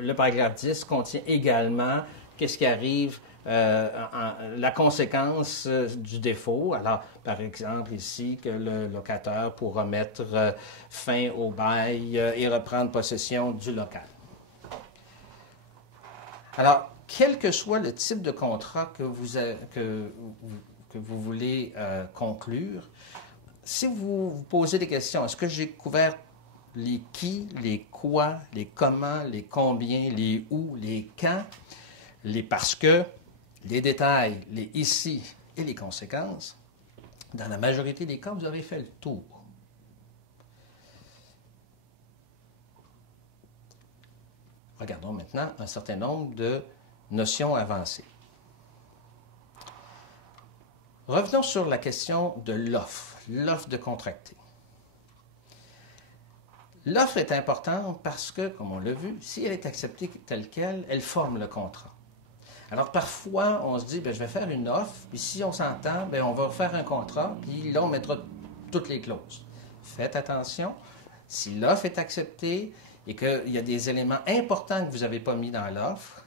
le paragraphe 10 contient également qu'est-ce qui arrive, la conséquence du défaut. Alors, par exemple, ici, que le locataire pourra mettre fin au bail et reprendre possession du local. Alors, quel que soit le type de contrat que vous voulez conclure, si vous vous posez des questions, est-ce que j'ai couvert les qui, les quoi, les comment, les combien, les où, les quand, les parce que, les détails, les ici et les conséquences, dans la majorité des cas, vous avez fait le tour. Regardons maintenant un certain nombre de notions avancées. Revenons sur la question de l'offre de contracter. L'offre est importante parce que, comme on l'a vu, si elle est acceptée telle qu'elle, elle forme le contrat. Alors, parfois, on se dit, bien, je vais faire une offre, puis si on s'entend, bien, on va faire un contrat, puis là, on mettra toutes les clauses. Faites attention, si l'offre est acceptée et qu'il y a des éléments importants que vous n'avez pas mis dans l'offre,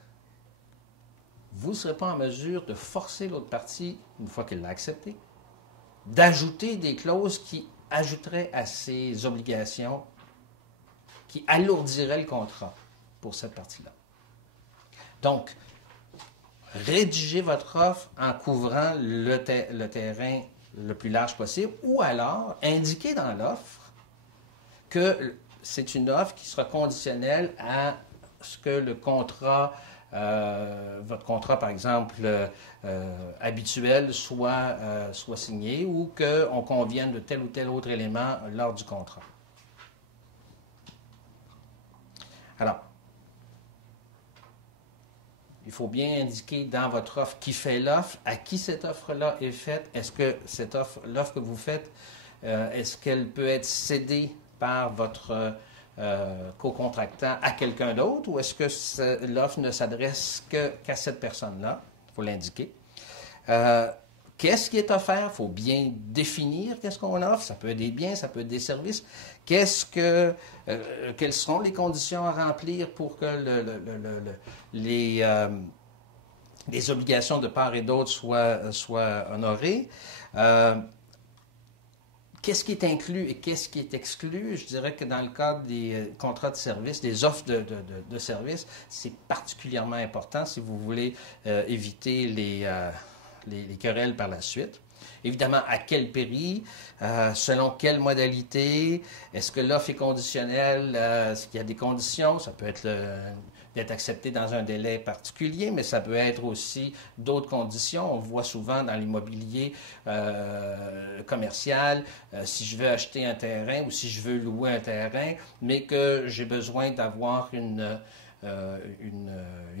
vous ne serez pas en mesure de forcer l'autre partie, une fois qu'elle l'a accepté, d'ajouter des clauses qui ajouteraient à ses obligations, qui alourdiraient le contrat pour cette partie-là. Donc, rédigez votre offre en couvrant le terrain le plus large possible, ou alors indiquez dans l'offre que c'est une offre qui sera conditionnelle à ce que le contrat, votre contrat par exemple habituel, soit signé ou qu'on convienne de tel ou tel autre élément lors du contrat. Alors, il faut bien indiquer dans votre offre qui fait l'offre, à qui cette offre-là est faite. Est-ce que l'offre que vous faites, est-ce qu'elle peut être cédée par votre co-contractant à quelqu'un d'autre ou est-ce que l'offre ne s'adresse qu'à cette personne-là? Il faut l'indiquer. qu'est-ce qui est offert, il faut bien définir qu'est-ce qu'on offre, ça peut être des biens, ça peut être des services, quelles seront les conditions à remplir pour que les obligations de part et d'autre soient honorées. Qu'est-ce qui est inclus et qu'est-ce qui est exclu? Je dirais que dans le cadre des contrats de service, des offres de services, c'est particulièrement important si vous voulez éviter les querelles par la suite. Évidemment, à quel prix, selon quelle modalité, est-ce que l'offre est conditionnelle, est-ce qu'il y a des conditions, ça peut être d'être accepté dans un délai particulier, mais ça peut être aussi d'autres conditions. On voit souvent dans l'immobilier commercial, si je veux acheter un terrain ou si je veux louer un terrain, mais que j'ai besoin d'avoir une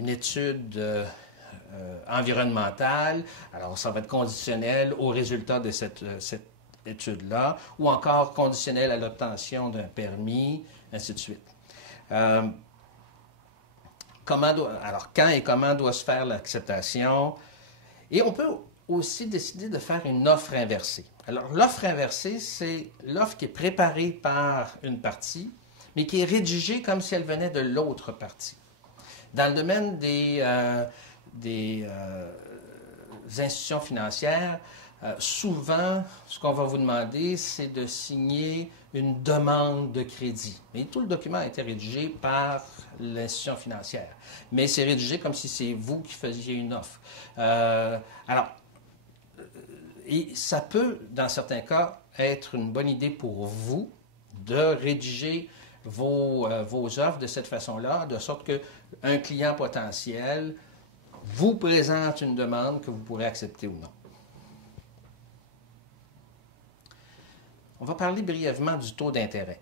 étude environnementale, alors ça va être conditionnel au résultat de cette étude-là, ou encore conditionnel à l'obtention d'un permis, ainsi de suite. Alors, quand et comment doit se faire l'acceptation? Et on peut aussi décider de faire une offre inversée. Alors, l'offre inversée, c'est l'offre qui est préparée par une partie, mais qui est rédigée comme si elle venait de l'autre partie. Dans le domaine des institutions financières, souvent, ce qu'on va vous demander, c'est de signer une demande de crédit. Mais tout le document a été rédigé par l'institution financière. Mais c'est rédigé comme si c'est vous qui faisiez une offre. Et ça peut, dans certains cas, être une bonne idée pour vous de rédiger vos offres de cette façon-là, de sorte qu'un client potentiel vous présente une demande que vous pourrez accepter ou non. On va parler brièvement du taux d'intérêt.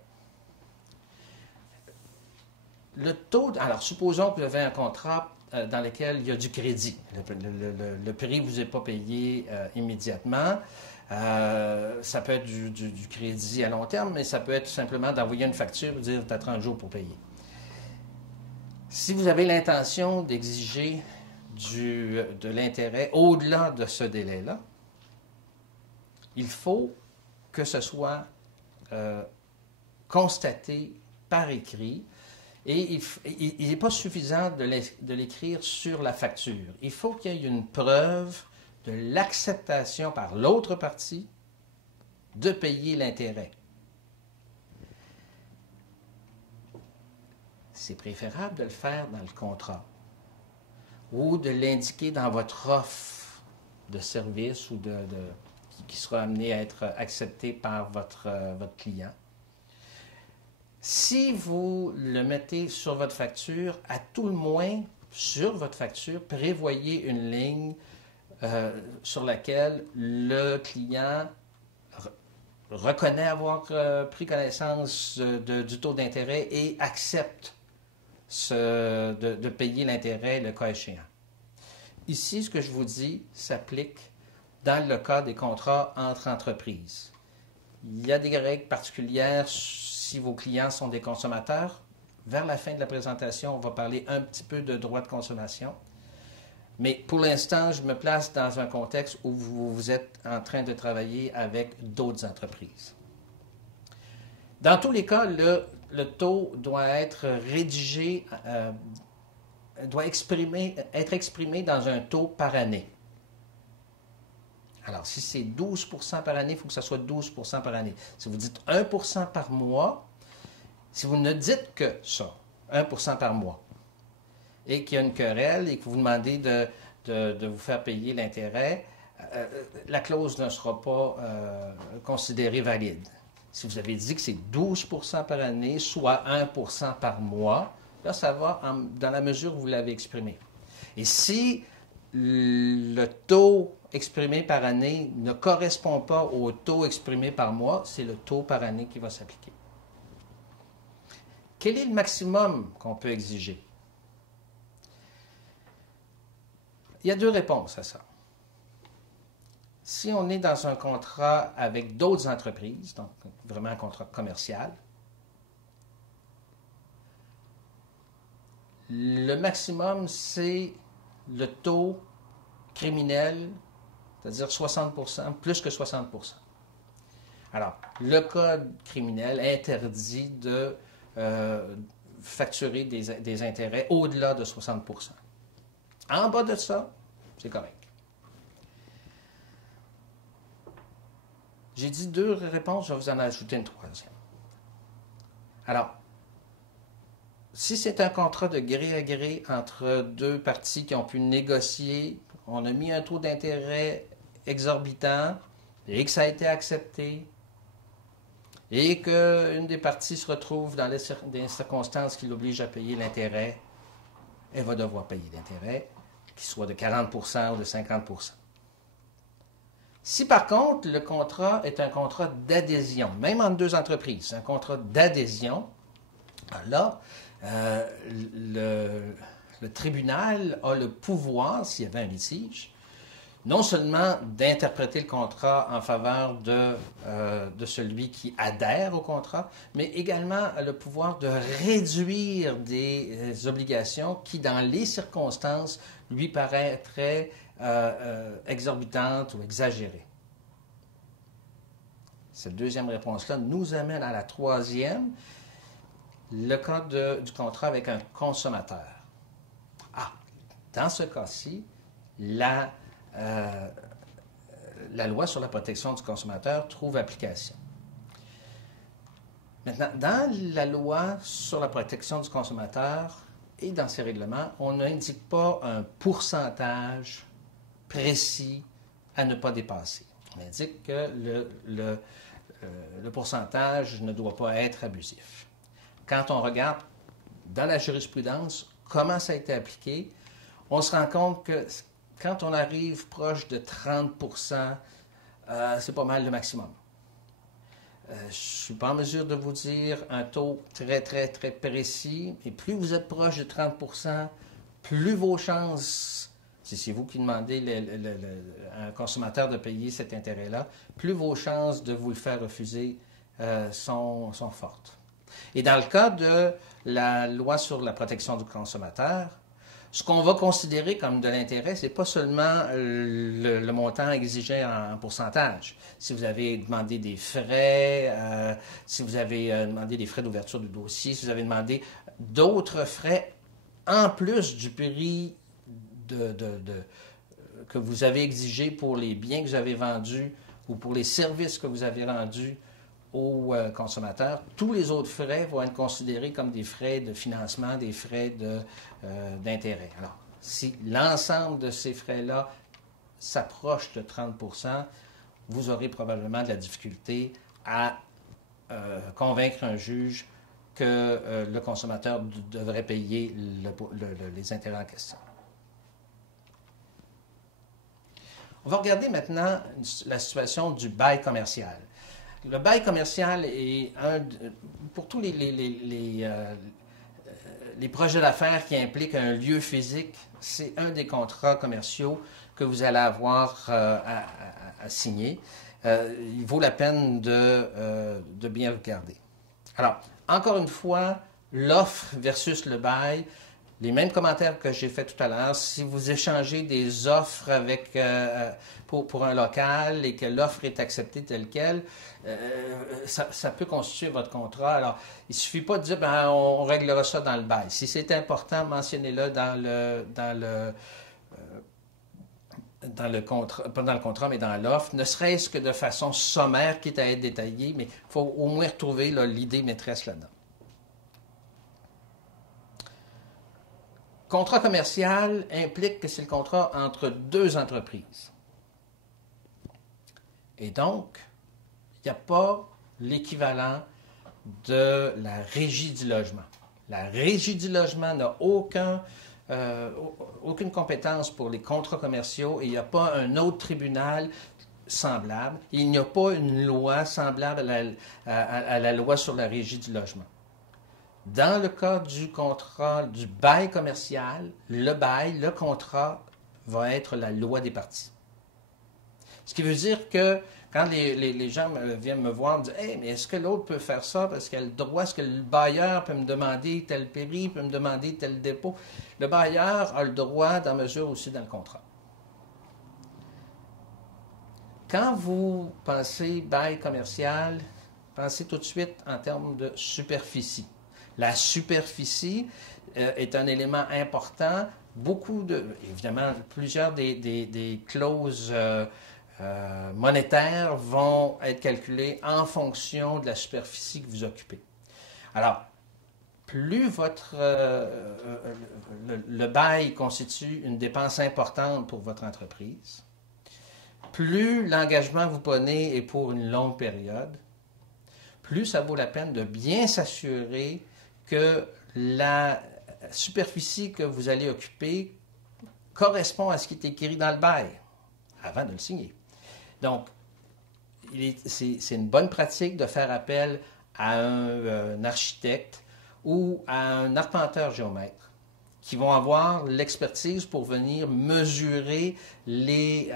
Le taux, alors supposons que vous avez un contrat dans lequel il y a du crédit. Le prix ne vous est pas payé immédiatement. Ça peut être du crédit à long terme, mais ça peut être tout simplement d'envoyer une facture et dire tu as 30 jours pour payer. Si vous avez l'intention d'exiger de l'intérêt au-delà de ce délai-là, il faut que ce soit constaté par écrit. Et il n'est pas suffisant de l'écrire sur la facture. Il faut qu'il y ait une preuve de l'acceptation par l'autre partie de payer l'intérêt. C'est préférable de le faire dans le contrat ou de l'indiquer dans votre offre de service ou qui sera amené à être accepté par votre client. Si vous le mettez sur votre facture, à tout le moins, sur votre facture, prévoyez une ligne sur laquelle le client reconnaît avoir pris connaissance du taux d'intérêt et accepte de payer l'intérêt le cas échéant. Ici, ce que je vous dis s'applique dans le cas des contrats entre entreprises. Il y a des règles particulières si vos clients sont des consommateurs. Vers la fin de la présentation, on va parler un petit peu de droit de consommation. Mais pour l'instant, je me place dans un contexte où vous êtes en train de travailler avec d'autres entreprises. Dans tous les cas, le taux doit être rédigé, doit être exprimé dans un taux par année. Alors, si c'est 12 % par année, il faut que ça soit 12 % par année. Si vous dites 1 % par mois, si vous ne dites que ça, 1 % par mois, et qu'il y a une querelle et que vous demandez de vous faire payer l'intérêt, la clause ne sera pas considérée valide. Si vous avez dit que c'est 12 % par année, soit 1 % par mois, là, ça va dans la mesure où vous l'avez exprimé. Et si le taux exprimé par année ne correspond pas au taux exprimé par mois, c'est le taux par année qui va s'appliquer. Quel est le maximum qu'on peut exiger? Il y a deux réponses à ça. Si on est dans un contrat avec d'autres entreprises, donc vraiment un contrat commercial, le maximum, c'est le taux criminel c'est-à-dire 60%, plus que 60%. Alors, le Code criminel interdit de facturer des intérêts au-delà de 60%. En bas de ça, c'est correct. J'ai dit 2 réponses, je vais vous en ajouter une 3e. Alors, si c'est un contrat de gré à gré entre 2 parties qui ont pu négocier, on a mis un taux d'intérêt exorbitant et que ça a été accepté, et qu'une des parties se retrouve dans des circonstances qui l'obligent à payer l'intérêt, elle va devoir payer l'intérêt, qu'il soit de 40% ou de 50%. Si par contre, le contrat est un contrat d'adhésion, même entre 2 entreprises, un contrat d'adhésion, là, le tribunal a le pouvoir, s'il y avait un litige, non seulement d'interpréter le contrat en faveur de celui qui adhère au contrat, mais également le pouvoir de réduire des obligations qui, dans les circonstances, lui paraîtraient exorbitantes ou exagérées. Cette 2e réponse-là nous amène à la 3e, le cas du contrat avec un consommateur. Ah, dans ce cas-ci, la loi sur la protection du consommateur trouve application. Maintenant, dans la loi sur la protection du consommateur et dans ses règlements, on n'indique pas un pourcentage précis à ne pas dépasser. On indique que le pourcentage ne doit pas être abusif. Quand on regarde dans la jurisprudence comment ça a été appliqué, on se rend compte que quand on arrive proche de 30%, c'est pas mal le maximum. Je ne suis pas en mesure de vous dire un taux très, très, très précis, et plus vous êtes proche de 30%, plus vos chances, si c'est vous qui demandez à un consommateur de payer cet intérêt-là, plus vos chances de vous le faire refuser sont fortes. Et dans le cas de la loi sur la protection du consommateur, ce qu'on va considérer comme de l'intérêt, ce n'est pas seulement le montant exigé en pourcentage. Si vous avez demandé des frais, si vous avez demandé des frais d'ouverture du dossier, si vous avez demandé d'autres frais en plus du prix que vous avez exigé pour les biens que vous avez vendus ou pour les services que vous avez rendus aux consommateurs, tous les autres frais vont être considérés comme des frais de financement, des frais d'intérêt. Alors, si l'ensemble de ces frais-là s'approche de 30%, vous aurez probablement de la difficulté à convaincre un juge que le consommateur devrait payer les intérêts en question. On va regarder maintenant la situation du bail commercial. Le bail commercial est pour tous les projets d'affaires qui impliquent un lieu physique, c'est un des contrats commerciaux que vous allez avoir à signer. Il vaut la peine de bien regarder. Alors, encore une fois, l'offre versus le bail, les mêmes commentaires que j'ai fait tout à l'heure. Si vous échangez des offres pour un local et que l'offre est acceptée telle quelle, ça peut constituer votre contrat. Alors, il ne suffit pas de dire on réglera ça dans le bail. Si c'est important, mentionnez-le dans le contrat, pas dans le contrat, mais dans l'offre, ne serait-ce que de façon sommaire, quitte à être détaillé, mais il faut au moins retrouver l'idée maîtresse là-dedans. Contrat commercial implique que c'est le contrat entre 2 entreprises. Et donc, il n'y a pas l'équivalent de la régie du logement. La régie du logement n'a aucune compétence pour les contrats commerciaux et il n'y a pas un autre tribunal semblable. Il n'y a pas une loi semblable à la loi sur la régie du logement. Dans le cas du contrat, du bail commercial, le contrat va être la loi des parties. Ce qui veut dire que quand les gens viennent me voir et me disent « Hey, mais est-ce que l'autre peut faire ça parce qu'il a le droit? Est-ce que le bailleur peut me demander tel péri, peut me demander tel dépôt? » Le bailleur a le droit dans mesure aussi dans le contrat. Quand vous pensez bail commercial, pensez tout de suite en termes de superficie. La superficie est un élément important. Évidemment, plusieurs des clauses monétaires vont être calculées en fonction de la superficie que vous occupez. Alors, plus le bail constitue une dépense importante pour votre entreprise, plus l'engagement que vous prenez est pour une longue période, plus ça vaut la peine de bien s'assurer que la superficie que vous allez occuper correspond à ce qui est écrit dans le bail avant de le signer. Donc, c'est une bonne pratique de faire appel à un architecte ou à un arpenteur géomètre qui vont avoir l'expertise pour venir mesurer les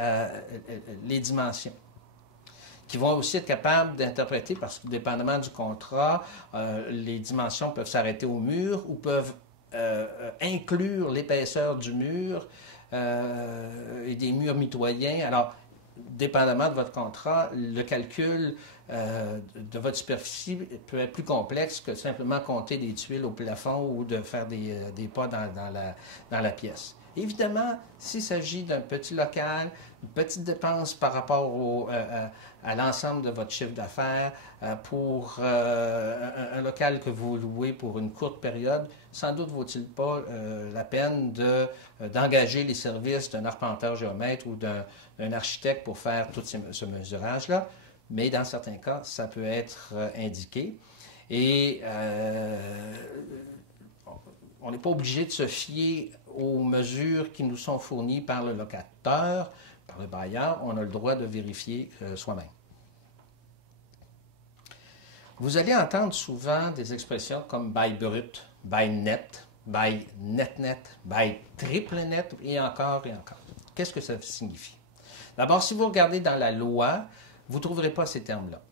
dimensions, qui vont aussi être capables d'interpréter, parce que dépendamment du contrat, les dimensions peuvent s'arrêter au mur ou peuvent inclure l'épaisseur du mur et des murs mitoyens. Alors, dépendamment de votre contrat, le calcul de votre superficie peut être plus complexe que simplement compter des tuiles au plafond ou de faire des pas dans la pièce. Évidemment, s'il s'agit d'un petit local, une petite dépense par rapport à l'ensemble de votre chiffre d'affaires, pour un local que vous louez pour une courte période, sans doute vaut-il pas la peine d'engager les services d'un arpenteur géomètre ou d'un architecte pour faire tout ce mesurage-là. Mais dans certains cas, ça peut être indiqué. Et on n'est pas obligé de se fier aux mesures qui nous sont fournies par le locateur, par le bailleur. On a le droit de vérifier soi-même. Vous allez entendre souvent des expressions comme bail brut, bail net, bail net-net, bail triple-net et encore et encore. Qu'est-ce que ça signifie? D'abord, si vous regardez dans la loi, vous ne trouverez pas ces termes-là.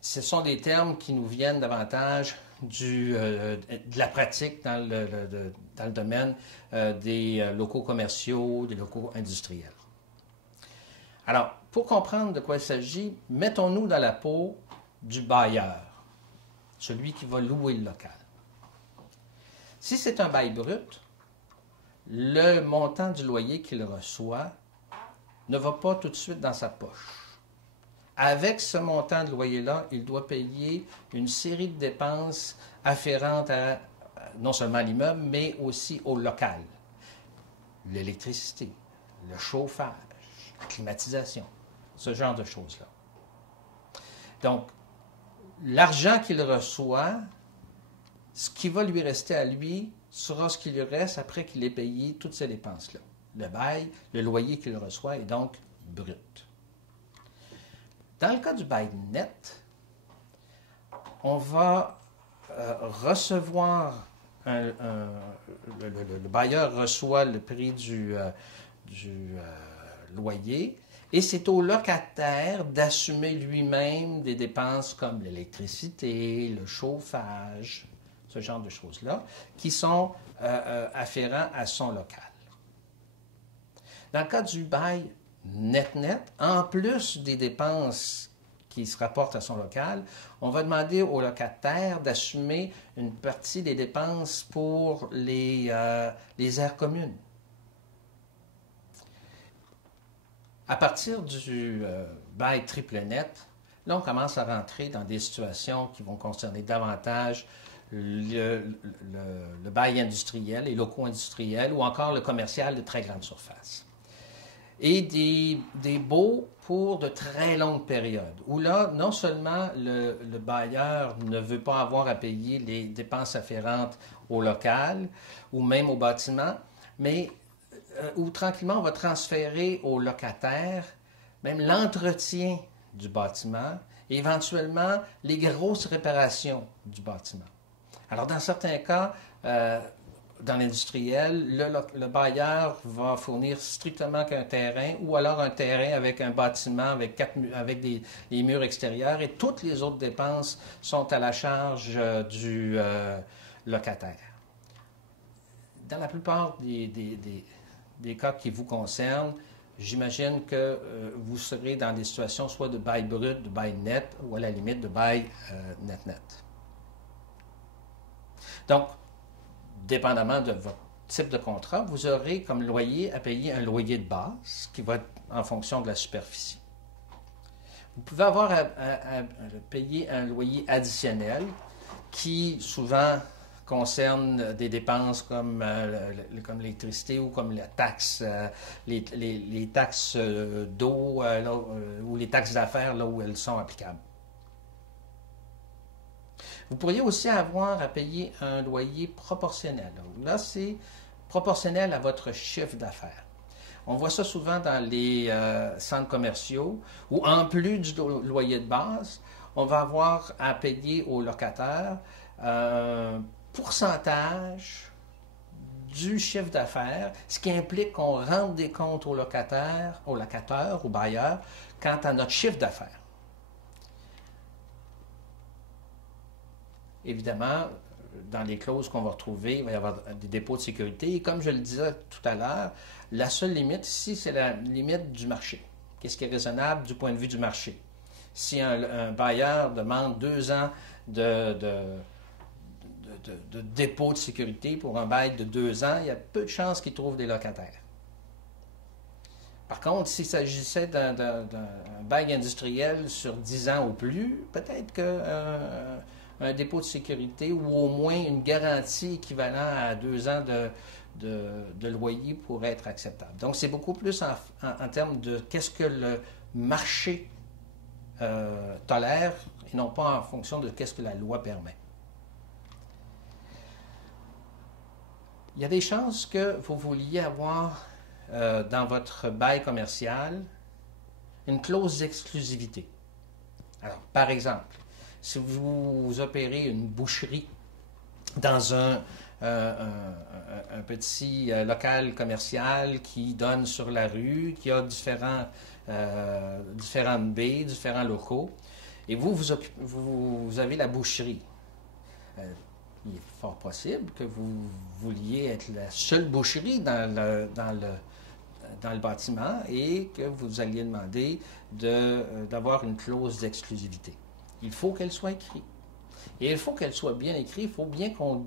Ce sont des termes qui nous viennent davantage de la pratique dans le domaine des locaux commerciaux, des locaux industriels. Alors, pour comprendre de quoi il s'agit, mettons-nous dans la peau du bailleur, celui qui va louer le local. Si c'est un bail brut, le montant du loyer qu'il reçoit ne va pas tout de suite dans sa poche. Avec ce montant de loyer-là, il doit payer une série de dépenses afférentes à non seulement l'immeuble, mais aussi au local. L'électricité, le chauffage, la climatisation, ce genre de choses-là. Donc, l'argent qu'il reçoit, ce qui va lui rester à lui, sera ce qui lui reste après qu'il ait payé toutes ces dépenses-là. Le bail, le loyer qu'il reçoit est donc brut. Dans le cas du bail net, on va recevoir, le bailleur reçoit le prix du loyer et c'est au locataire d'assumer lui-même des dépenses comme l'électricité, le chauffage, ce genre de choses-là, qui sont afférents à son local. Dans le cas du bail net-net, en plus des dépenses qui se rapportent à son local, on va demander au locataire d'assumer une partie des dépenses pour les aires communes. À partir du bail triple net, là, on commence à rentrer dans des situations qui vont concerner davantage le bail industriel, les locaux industriels ou encore le commercial de très grande surface. Et des baux pour de très longues périodes, où là, non seulement le bailleur ne veut pas avoir à payer les dépenses afférentes au local ou même au bâtiment, mais où tranquillement on va transférer au locataire même l'entretien du bâtiment et éventuellement les grosses réparations du bâtiment. Alors dans certains cas, dans l'industriel, le bailleur va fournir strictement qu'un terrain ou alors un terrain avec un bâtiment avec des murs extérieurs et toutes les autres dépenses sont à la charge du locataire. Dans la plupart des cas qui vous concernent, j'imagine que vous serez dans des situations soit de bail brut, de bail net, ou à la limite de bail net-net. Donc, dépendamment de votre type de contrat, vous aurez comme loyer à payer un loyer de base qui va être en fonction de la superficie. Vous pouvez avoir à payer un loyer additionnel qui souvent concerne des dépenses comme l'électricité ou comme la taxe, les taxes d'eau ou les taxes d'affaires là où elles sont applicables. Vous pourriez aussi avoir à payer un loyer proportionnel. Là, c'est proportionnel à votre chiffre d'affaires. On voit ça souvent dans les centres commerciaux où, en plus du loyer de base, on va avoir à payer aux locataires un pourcentage du chiffre d'affaires, ce qui implique qu'on rende des comptes aux locataires, aux bailleurs, quant à notre chiffre d'affaires. Évidemment, dans les clauses qu'on va retrouver, il va y avoir des dépôts de sécurité. Et comme je le disais tout à l'heure, la seule limite ici, c'est la limite du marché. Qu'est-ce qui est raisonnable du point de vue du marché? Si un bailleur demande 2 ans de dépôt de sécurité pour un bail de 2 ans, il y a peu de chances qu'il trouve des locataires. Par contre, s'il s'agissait d'un bail industriel sur 10 ans ou plus, peut-être qu'un dépôt de sécurité ou au moins une garantie équivalente à 2 ans de loyer pourrait être acceptable. Donc, c'est beaucoup plus en termes de qu'est-ce que le marché tolère et non pas en fonction de qu'est-ce que la loi permet. Il y a des chances que vous vouliez avoir dans votre bail commercial une clause d'exclusivité. Alors, par exemple, si vous opérez une boucherie dans un petit local commercial qui donne sur la rue, qui a différentes baies, différents locaux, et vous avez la boucherie. Il est fort possible que vous vouliez être la seule boucherie dans le bâtiment et que vous alliez demander d'avoir une clause d'exclusivité. Il faut qu'elle soit écrite. Et il faut qu'elle soit bien écrite. Il faut bien qu'on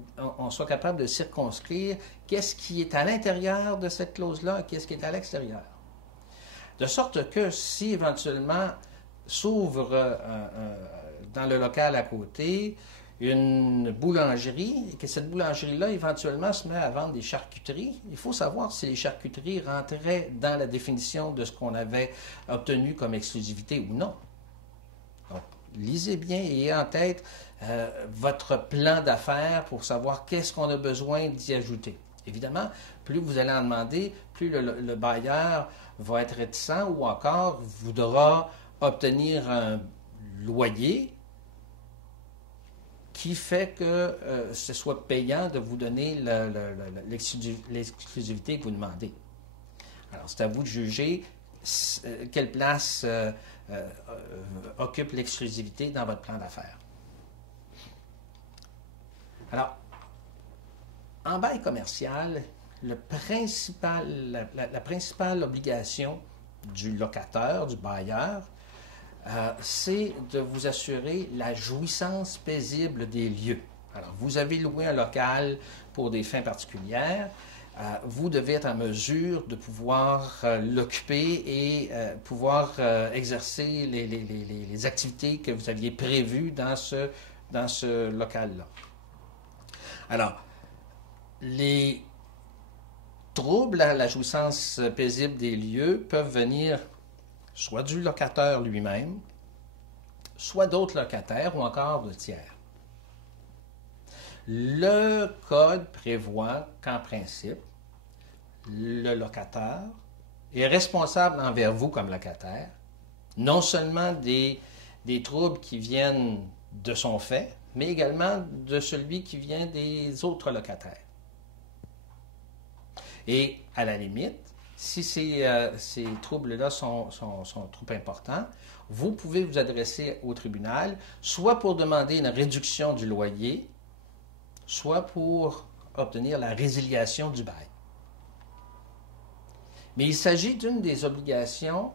soit capable de circonscrire qu'est-ce qui est à l'intérieur de cette clause-là et qu'est-ce qui est à l'extérieur. De sorte que si éventuellement s'ouvre dans le local à côté une boulangerie, et que cette boulangerie-là, éventuellement, se met à vendre des charcuteries, il faut savoir si les charcuteries rentraient dans la définition de ce qu'on avait obtenu comme exclusivité ou non. Donc, lisez bien et ayez en tête votre plan d'affaires pour savoir qu'est-ce qu'on a besoin d'y ajouter. Évidemment, plus vous allez en demander, plus le bailleur va être réticent ou encore voudra obtenir un loyer qui fait que ce soit payant de vous donner l'exclusivité que vous demandez. Alors, c'est à vous de juger quelle place occupe l'exclusivité dans votre plan d'affaires. Alors, en bail commercial, la principale obligation du locateur, du bailleur, c'est de vous assurer la jouissance paisible des lieux. Alors, vous avez loué un local pour des fins particulières, vous devez être en mesure de pouvoir l'occuper et pouvoir exercer les activités que vous aviez prévues dans ce local-là. Alors, les troubles à la jouissance paisible des lieux peuvent venir soit du locataire lui-même, soit d'autres locataires ou encore de tiers. Le Code prévoit qu'en principe, le locataire est responsable envers vous comme locataire, non seulement des troubles qui viennent de son fait, mais également de celui qui vient des autres locataires. Et à la limite, si ces troubles-là sont trop importants, vous pouvez vous adresser au tribunal, soit pour demander une réduction du loyer, soit pour obtenir la résiliation du bail. Mais il s'agit d'une des obligations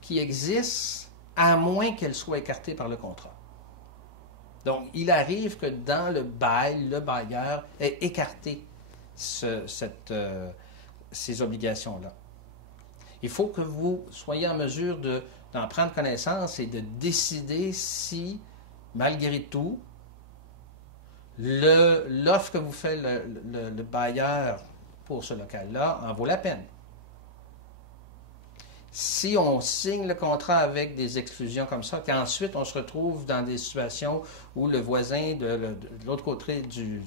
qui existent à moins qu'elle soit écartée par le contrat. Donc, il arrive que dans le bail, le bailleur ait écarté ces obligations-là. Il faut que vous soyez en mesure d'en prendre connaissance et de décider si, malgré tout, l'offre que vous fait le bailleur pour ce local-là en vaut la peine. Si on signe le contrat avec des exclusions comme ça, qu'ensuite on se retrouve dans des situations où le voisin de l'autre côté du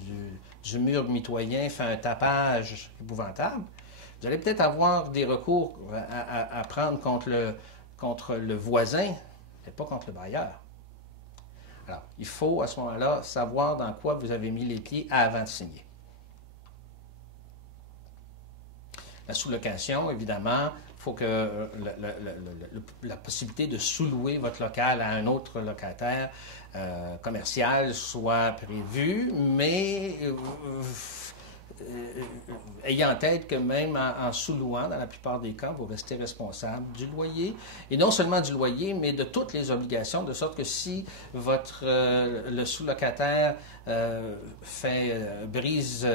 mur mitoyen fait un tapage épouvantable, vous allez peut-être avoir des recours à prendre contre le voisin, mais pas contre le bailleur. Alors, il faut à ce moment-là savoir dans quoi vous avez mis les pieds avant de signer. La sous-location, évidemment, il faut que la possibilité de sous-louer votre local à un autre locataire commercial soit prévue, mais ayez en tête que même en sous-louant, dans la plupart des cas, vous restez responsable du loyer, et non seulement du loyer, mais de toutes les obligations, de sorte que si le sous-locataire brise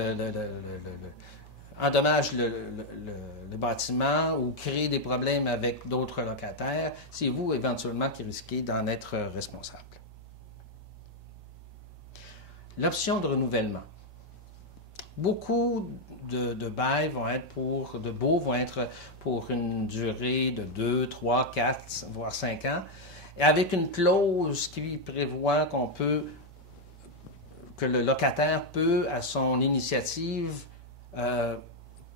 endommage le bâtiment ou crée des problèmes avec d'autres locataires, c'est vous éventuellement qui risquez d'en être responsable. L'option de renouvellement. Beaucoup de bails vont être de baux vont être pour une durée de 2, 3, 4, voire 5 ans, et avec une clause qui prévoit que le locataire peut, à son initiative,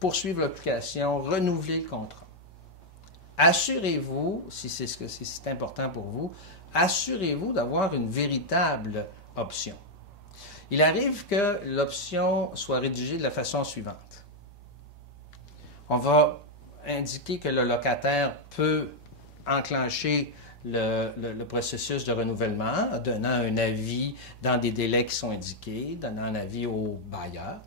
poursuivre l'application, renouveler le contrat. Assurez-vous, si c'est important pour vous, assurez-vous d'avoir une véritable option. Il arrive que l'option soit rédigée de la façon suivante. On va indiquer que le locataire peut enclencher le processus de renouvellement, donnant un avis dans des délais qui sont indiqués, donnant un avis au bailleur.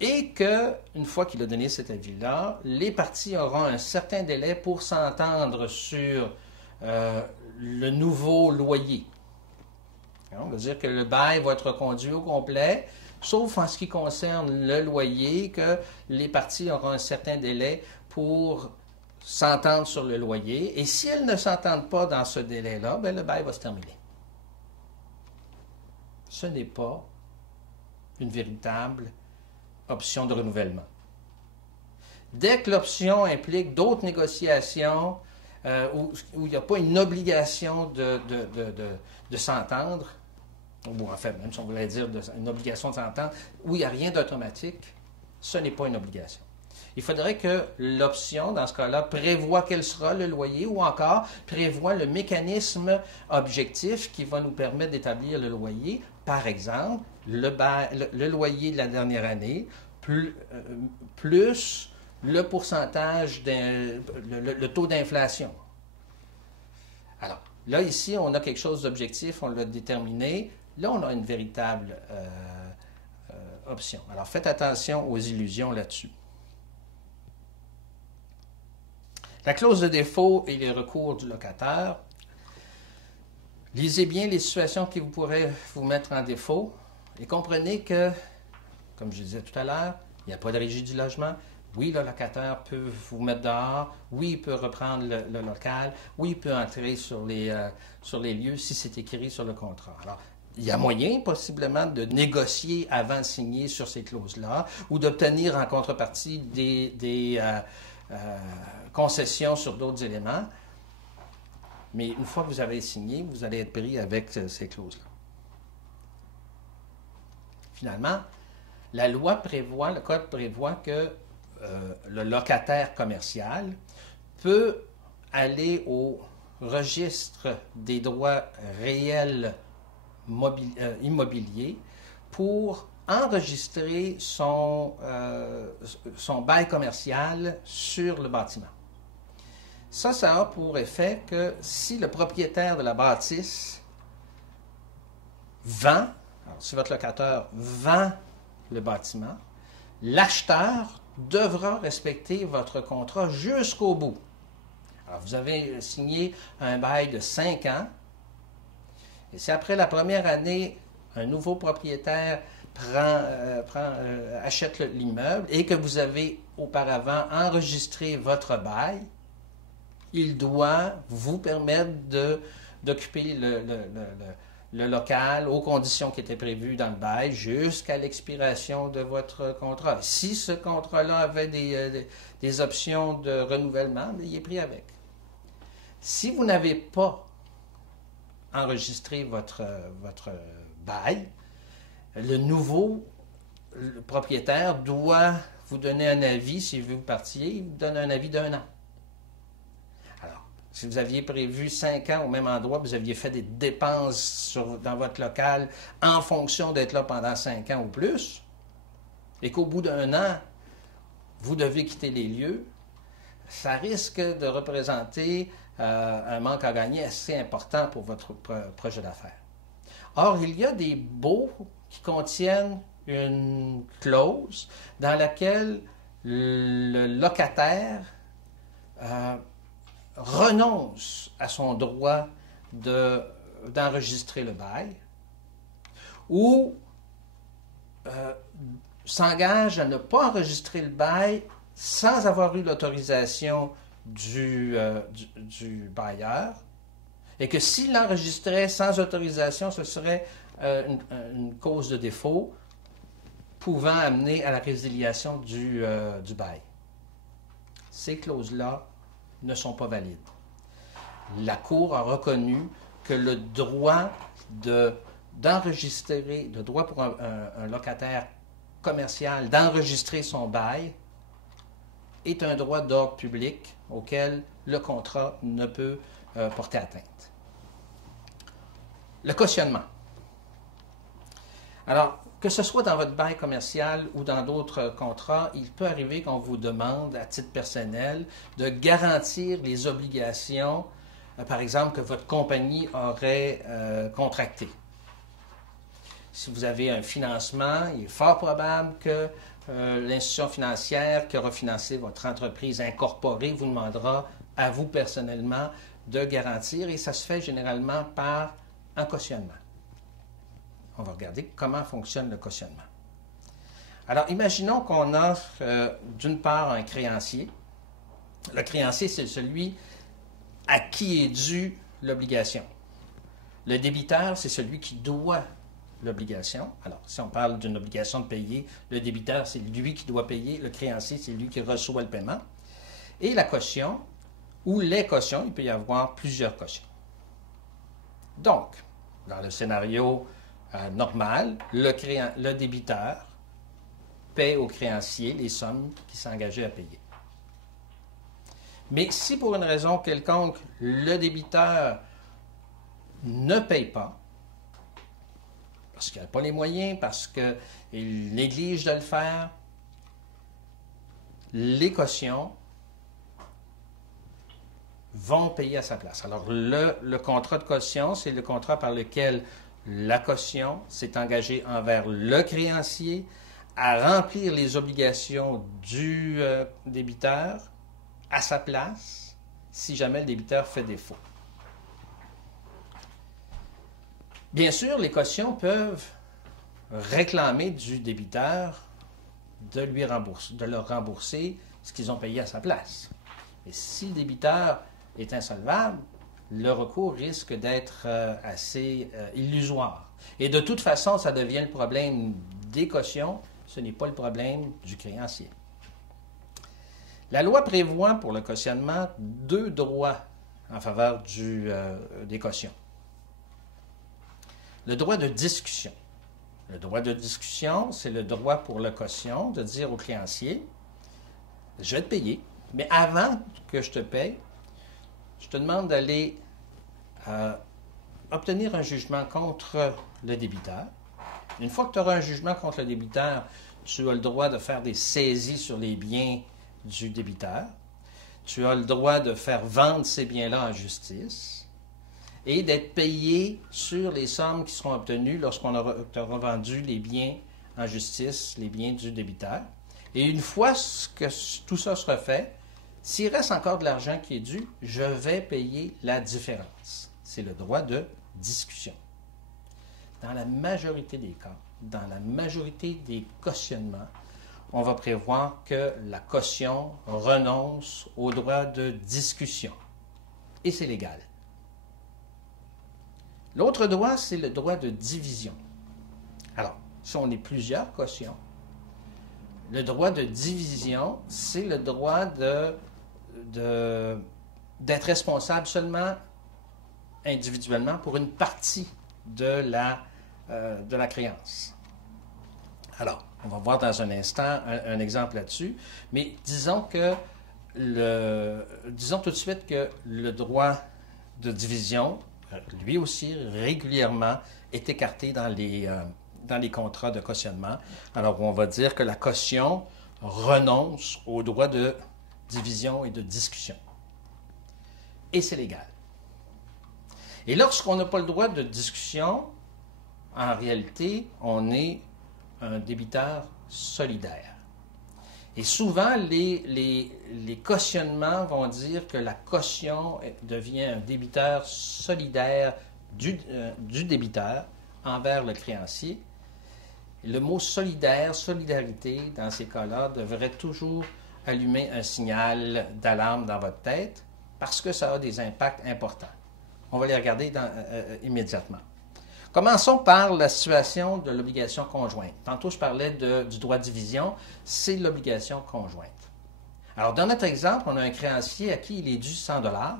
Et qu'une fois qu'il a donné cet avis-là, les parties auront un certain délai pour s'entendre sur le nouveau loyer. On va dire que le bail va être reconduit au complet, sauf en ce qui concerne le loyer, que les parties auront un certain délai pour s'entendre sur le loyer. Et si elles ne s'entendent pas dans ce délai-là, le bail va se terminer. Ce n'est pas une véritable option de renouvellement. Dès que l'option implique d'autres négociations où il n'y a pas une obligation de s'entendre, ou en fait, même si on voulait dire une obligation de s'entendre, où il n'y a rien d'automatique, ce n'est pas une obligation. Il faudrait que l'option, dans ce cas-là, prévoit quel sera le loyer ou encore prévoit le mécanisme objectif qui va nous permettre d'établir le loyer. Par exemple, le loyer de la dernière année, plus le pourcentage, le taux d'inflation. Alors, là, ici, on a quelque chose d'objectif, on l'a déterminé. Là, on a une véritable option. Alors, faites attention aux illusions là-dessus. La clause de défaut et les recours du locataire. Lisez bien les situations qui pourraient vous mettre en défaut et comprenez que, comme je disais tout à l'heure, il n'y a pas de régie du logement. Oui, le locataire peut vous mettre dehors. Oui, il peut reprendre le local. Oui, il peut entrer sur les lieux si c'est écrit sur le contrat. Alors, il y a moyen, possiblement, de négocier avant de signer sur ces clauses-là ou d'obtenir en contrepartie des concessions sur d'autres éléments. Mais une fois que vous avez signé, vous allez être pris avec ces clauses-là. Finalement, la loi prévoit, le Code prévoit que le locataire commercial peut aller au registre des droits réels immobiliers pour enregistrer son bail commercial sur le bâtiment. Ça a pour effet que si le propriétaire de la bâtisse vend, alors si votre locataire vend le bâtiment, l'acheteur devra respecter votre contrat jusqu'au bout. Alors, vous avez signé un bail de 5 ans, et si après la première année, un nouveau propriétaire achète l'immeuble et que vous avez auparavant enregistré votre bail, il doit vous permettre d'occuper le local aux conditions qui étaient prévues dans le bail jusqu'à l'expiration de votre contrat. Si ce contrat-là avait des options de renouvellement, il est pris avec. Si vous n'avez pas enregistré votre bail, le nouveau propriétaire doit vous donner un avis. Si vous partiez, il vous donne un avis d'1 an. Alors, si vous aviez prévu 5 ans au même endroit, vous aviez fait des dépenses dans votre local en fonction d'être là pendant 5 ans ou plus, et qu'au bout d'1 an, vous devez quitter les lieux, ça risque de représenter un manque à gagner assez important pour votre projet d'affaires. Or, il y a des baux qui contiennent une clause dans laquelle le locataire renonce à son droit d'enregistrer le bail ou s'engage à ne pas enregistrer le bail sans avoir eu l'autorisation du bailleur, et que s'il l'enregistrait sans autorisation, ce serait une cause de défaut pouvant amener à la résiliation du bail. Ces clauses-là ne sont pas valides. La Cour a reconnu que le droit d'enregistrer, le droit pour un locataire commercial d'enregistrer son bail est un droit d'ordre public auquel le contrat ne peut porter atteinte. Le cautionnement. Alors, que ce soit dans votre bail commercial ou dans d'autres contrats, il peut arriver qu'on vous demande, à titre personnel, de garantir les obligations, par exemple, que votre compagnie aurait contractées. Si vous avez un financement, il est fort probable que l'institution financière qui aura financé votre entreprise incorporée vous demandera à vous personnellement de garantir, et ça se fait généralement par un cautionnement. On va regarder comment fonctionne le cautionnement. Alors, imaginons qu'on a d'une part un créancier. Le créancier, c'est celui à qui est due l'obligation. Le débiteur, c'est celui qui doit l'obligation. Alors, si on parle d'une obligation de payer, le débiteur, c'est lui qui doit payer. Le créancier, c'est lui qui reçoit le paiement. Et la caution, ou les cautions, il peut y avoir plusieurs cautions. Donc, dans le scénario normal, le débiteur paie au créancier les sommes qu'il s'est engagé à payer. Mais si pour une raison quelconque, le débiteur ne paye pas, parce qu'il n'a pas les moyens, parce qu'il néglige de le faire, les cautions vont payer à sa place. Alors, le contrat de caution, c'est le contrat par lequel la caution s'est engagée envers le créancier à remplir les obligations du débiteur à sa place si jamais le débiteur fait défaut. Bien sûr, les cautions peuvent réclamer du débiteur de leur rembourser ce qu'ils ont payé à sa place. Et si le débiteur est insolvable, le recours risque d'être assez illusoire. Et de toute façon, ça devient le problème des cautions, ce n'est pas le problème du créancier. La loi prévoit pour le cautionnement 2 droits en faveur des cautions. Le droit de discussion. Le droit de discussion, c'est le droit pour le caution de dire au créancier « Je vais te payer, mais avant que je te paye, je te demande d'aller obtenir un jugement contre le débiteur. Une fois que tu auras un jugement contre le débiteur, tu as le droit de faire des saisies sur les biens du débiteur. Tu as le droit de faire vendre ces biens-là en justice et d'être payé sur les sommes qui seront obtenues lorsqu'on aura vendu les biens en justice, les biens du débiteur. Et une fois que tout ça sera fait, s'il reste encore de l'argent qui est dû, je vais payer la différence. C'est le droit de discussion. Dans la majorité des cas, dans la majorité des cautionnements, on va prévoir que la caution renonce au droit de discussion. Et c'est légal. L'autre droit, c'est le droit de division. Alors, si on est plusieurs cautions, le droit de division, c'est le droit d'être responsable seulement individuellement pour une partie de la créance. Alors, on va voir dans un instant un exemple là-dessus, mais disons tout de suite que le droit de division, lui aussi, régulièrement, est écarté dans les contrats de cautionnement. Alors, on va dire que la caution renonce au droit de division et de discussion. Et c'est légal. Et lorsqu'on n'a pas le droit de discussion, en réalité, on est un débiteur solidaire. Et souvent, les cautionnements vont dire que la caution devient un débiteur solidaire du débiteur envers le créancier. Le mot solidaire, solidarité, dans ces cas-là, devrait toujours allumer un signal d'alarme dans votre tête parce que ça a des impacts importants. On va les regarder immédiatement. Commençons par la situation de l'obligation conjointe. Tantôt, je parlais du droit de division, c'est l'obligation conjointe. Alors, dans notre exemple, on a un créancier à qui il est dû 100 $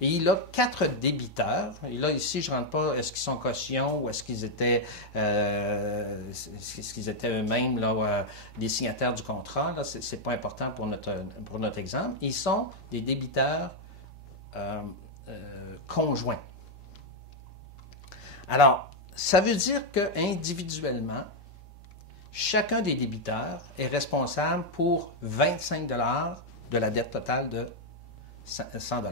et il a 4 débiteurs. Et là, ici, je ne rentre pas, est-ce qu'ils sont cautions ou est-ce qu'ils étaient eux-mêmes des signataires du contrat. Là, ce n'est pas important pour notre exemple. Ils sont des débiteurs conjoints. Alors, ça veut dire qu'individuellement, chacun des débiteurs est responsable pour 25 $ de la dette totale de 100 $.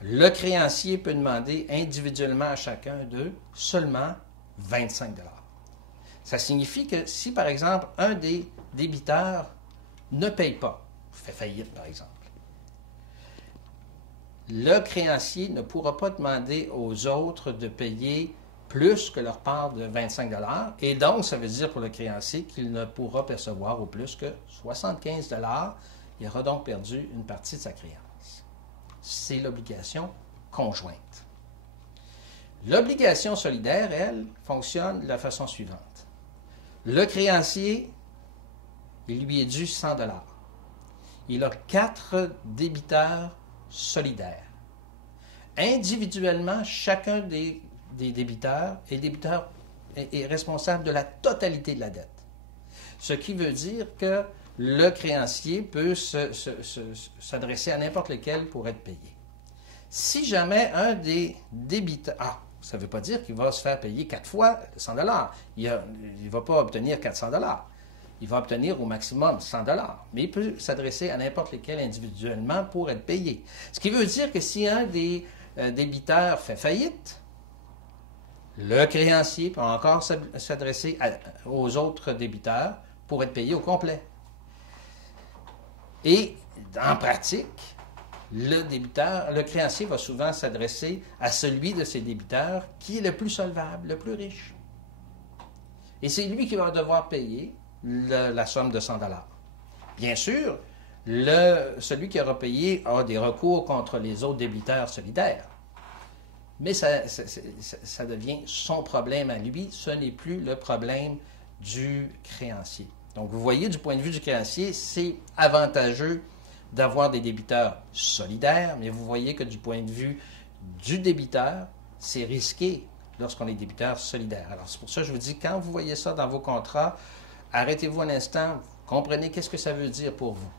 Le créancier peut demander individuellement à chacun d'eux seulement 25 $. Ça signifie que si, par exemple, un des débiteurs ne paye pas, fait faillite, par exemple, le créancier ne pourra pas demander aux autres de payer plus que leur part de 25 $, et donc ça veut dire pour le créancier qu'il ne pourra percevoir au plus que 75 $. Il aura donc perdu une partie de sa créance. C'est l'obligation conjointe. L'obligation solidaire, elle, fonctionne de la façon suivante. Le créancier, il lui est dû 100 $. Il a 4 débiteurs solidaires. Individuellement, chacun des débiteurs est responsable de la totalité de la dette. Ce qui veut dire que le créancier peut s'adresser à n'importe lequel pour être payé. Si jamais un des débiteurs... ça ne veut pas dire qu'il va se faire payer 4 fois 100 $. Il ne va pas obtenir 400 $. Il va obtenir au maximum 100 $. Mais il peut s'adresser à n'importe lequel individuellement pour être payé. Ce qui veut dire que si un des débiteurs fait faillite, le créancier peut encore s'adresser aux autres débiteurs pour être payé au complet. Et en pratique, le créancier va souvent s'adresser à celui de ses débiteurs qui est le plus solvable, le plus riche. Et c'est lui qui va devoir payer la somme de 100 $. Bien sûr, celui qui aura payé a des recours contre les autres débiteurs solidaires. Mais ça devient son problème à lui, ce n'est plus le problème du créancier. Donc, vous voyez, du point de vue du créancier, c'est avantageux d'avoir des débiteurs solidaires, mais vous voyez que du point de vue du débiteur, c'est risqué lorsqu'on est débiteur solidaire. Alors, c'est pour ça que je vous dis, quand vous voyez ça dans vos contrats, arrêtez-vous un instant, comprenez qu'est-ce que ça veut dire pour vous.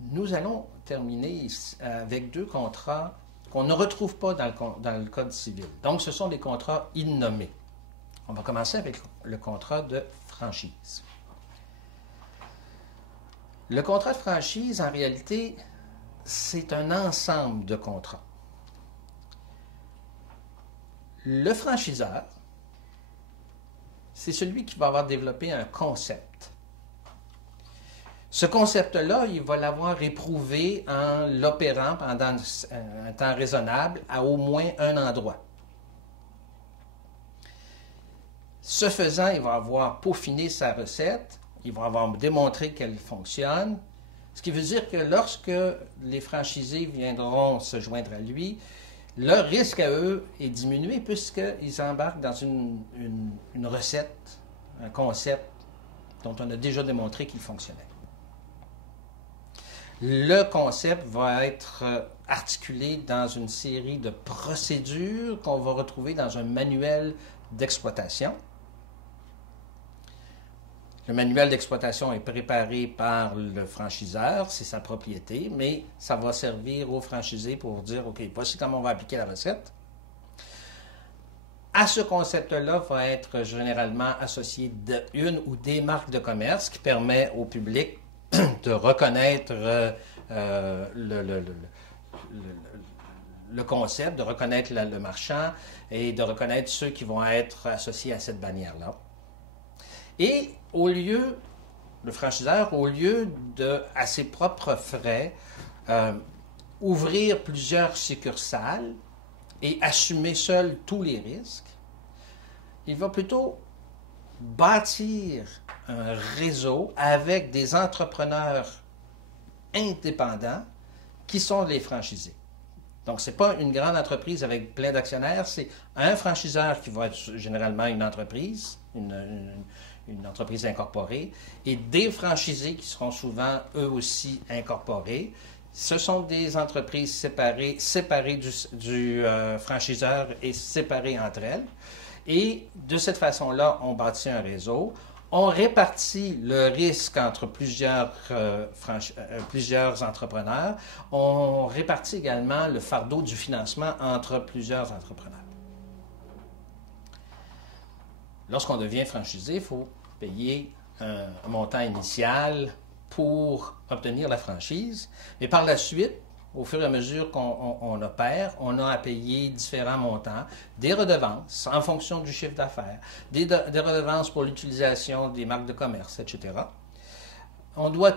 Nous allons terminer avec 2 contrats qu'on ne retrouve pas dans le Code civil. Donc, ce sont des contrats innommés. On va commencer avec le contrat de franchise. Le contrat de franchise, en réalité, c'est un ensemble de contrats. Le franchiseur, c'est celui qui va avoir développé un concept. Ce concept-là, il va l'avoir éprouvé en l'opérant pendant un temps raisonnable à au moins un endroit. Ce faisant, il va avoir peaufiné sa recette, il va avoir démontré qu'elle fonctionne, ce qui veut dire que lorsque les franchisés viendront se joindre à lui, leur risque à eux est diminué puisqu'ils embarquent dans une recette, un concept dont on a déjà démontré qu'il fonctionnait. Le concept va être articulé dans une série de procédures qu'on va retrouver dans un manuel d'exploitation. Le manuel d'exploitation est préparé par le franchiseur, c'est sa propriété, mais ça va servir aux franchisés pour dire, OK, voici comment on va appliquer la recette. À ce concept-là va être généralement associé une ou des marques de commerce qui permet au public de reconnaître le concept, de reconnaître le marchand et de reconnaître ceux qui vont être associés à cette bannière-là. Et le franchiseur, au lieu de, à ses propres frais, ouvrir plusieurs succursales et assumer seul tous les risques, il va plutôt bâtir un réseau avec des entrepreneurs indépendants qui sont les franchisés. Donc, ce n'est pas une grande entreprise avec plein d'actionnaires, c'est un franchiseur qui va être généralement une entreprise, une entreprise incorporée, et des franchisés qui seront souvent eux aussi incorporés. Ce sont des entreprises séparées du franchiseur et séparées entre elles. Et de cette façon-là, on bâtit un réseau. On répartit le risque entre plusieurs entrepreneurs. On répartit également le fardeau du financement entre plusieurs entrepreneurs. Lorsqu'on devient franchisé, il faut payer un montant initial pour obtenir la franchise. Mais par la suite, au fur et à mesure qu'on opère, on a à payer différents montants, des redevances en fonction du chiffre d'affaires, des redevances pour l'utilisation des marques de commerce, etc. On doit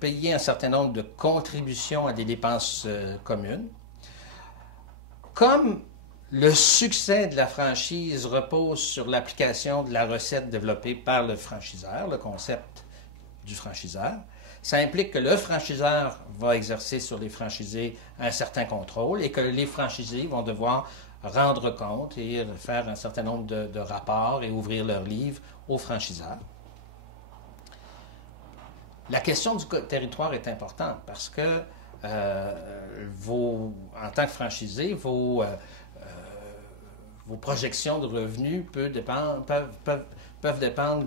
payer un certain nombre de contributions à des dépenses communes. Comme le succès de la franchise repose sur l'application de la recette développée par le franchiseur, le concept du franchiseur, ça implique que le franchiseur va exercer sur les franchisés un certain contrôle et que les franchisés vont devoir rendre compte et faire un certain nombre de rapports et ouvrir leurs livres aux franchiseurs. La question du territoire est importante parce que en tant que franchisé, vos projections de revenus peuvent dépendre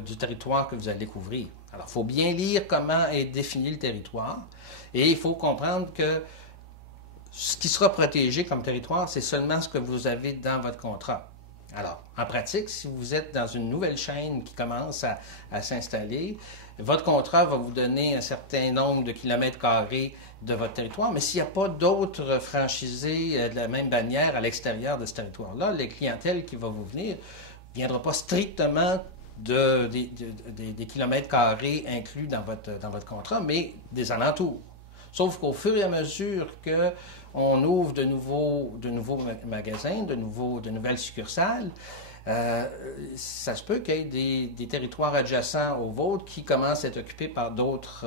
du territoire que vous allez couvrir. Alors, il faut bien lire comment est défini le territoire et il faut comprendre que ce qui sera protégé comme territoire, c'est seulement ce que vous avez dans votre contrat. Alors, en pratique, si vous êtes dans une nouvelle chaîne qui commence à s'installer, votre contrat va vous donner un certain nombre de kilomètres carrés de votre territoire, mais s'il n'y a pas d'autres franchisés de la même bannière à l'extérieur de ce territoire-là, les clientèles qui vont vous venir ne viendront pas strictement des kilomètres carrés inclus dans votre contrat, mais des alentours. Sauf qu'au fur et à mesure qu'on ouvre de nouveaux magasins, de nouvelles succursales, ça se peut qu'il y ait des territoires adjacents aux vôtres qui commencent à être occupés par d'autres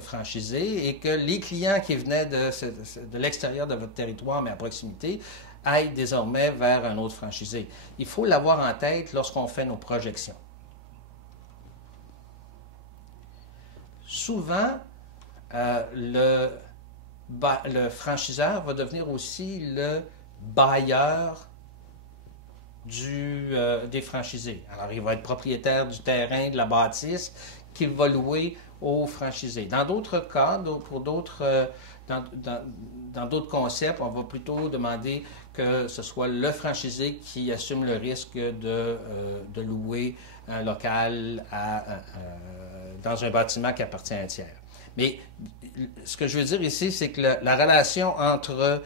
franchisés et que les clients qui venaient de l'extérieur de votre territoire, mais à proximité, aillent désormais vers un autre franchisé. Il faut l'avoir en tête lorsqu'on fait nos projections. Souvent, le franchiseur va devenir aussi le bailleur des franchisés. Alors, il va être propriétaire du terrain, de la bâtisse qu'il va louer aux franchisés. Dans d'autres cas, dans d'autres concepts, on va plutôt demander que ce soit le franchisé qui assume le risque de louer un local dans un bâtiment qui appartient à un tiers. Mais ce que je veux dire ici, c'est que la relation entre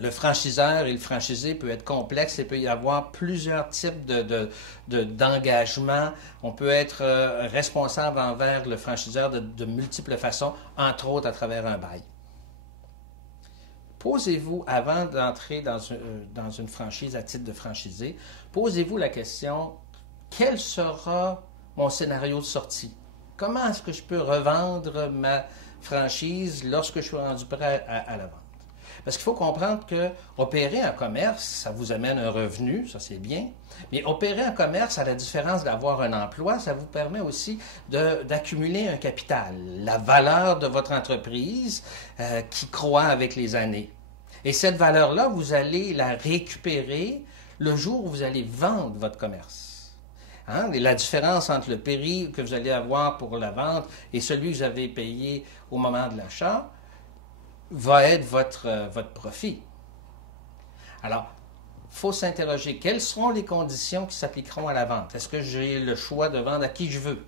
le franchiseur et le franchisé peut être complexe. Il peut y avoir plusieurs types d'engagement. On peut être responsable envers le franchiseur de multiples façons, entre autres à travers un bail. Posez-vous, avant d'entrer dans une franchise à titre de franchisé, posez-vous la question, quel sera mon scénario de sortie? Comment est-ce que je peux revendre ma franchise lorsque je suis rendu prêt à la vendre? Parce qu'il faut comprendre que opérer un commerce, ça vous amène un revenu, ça c'est bien, mais opérer un commerce, à la différence d'avoir un emploi, ça vous permet aussi d'accumuler un capital, la valeur de votre entreprise qui croît avec les années. Et cette valeur-là, vous allez la récupérer le jour où vous allez vendre votre commerce. Hein? Et la différence entre le prix que vous allez avoir pour la vente et celui que vous avez payé au moment de l'achat, va être votre profit. Alors, il faut s'interroger, quelles seront les conditions qui s'appliqueront à la vente? Est-ce que j'ai le choix de vendre à qui je veux?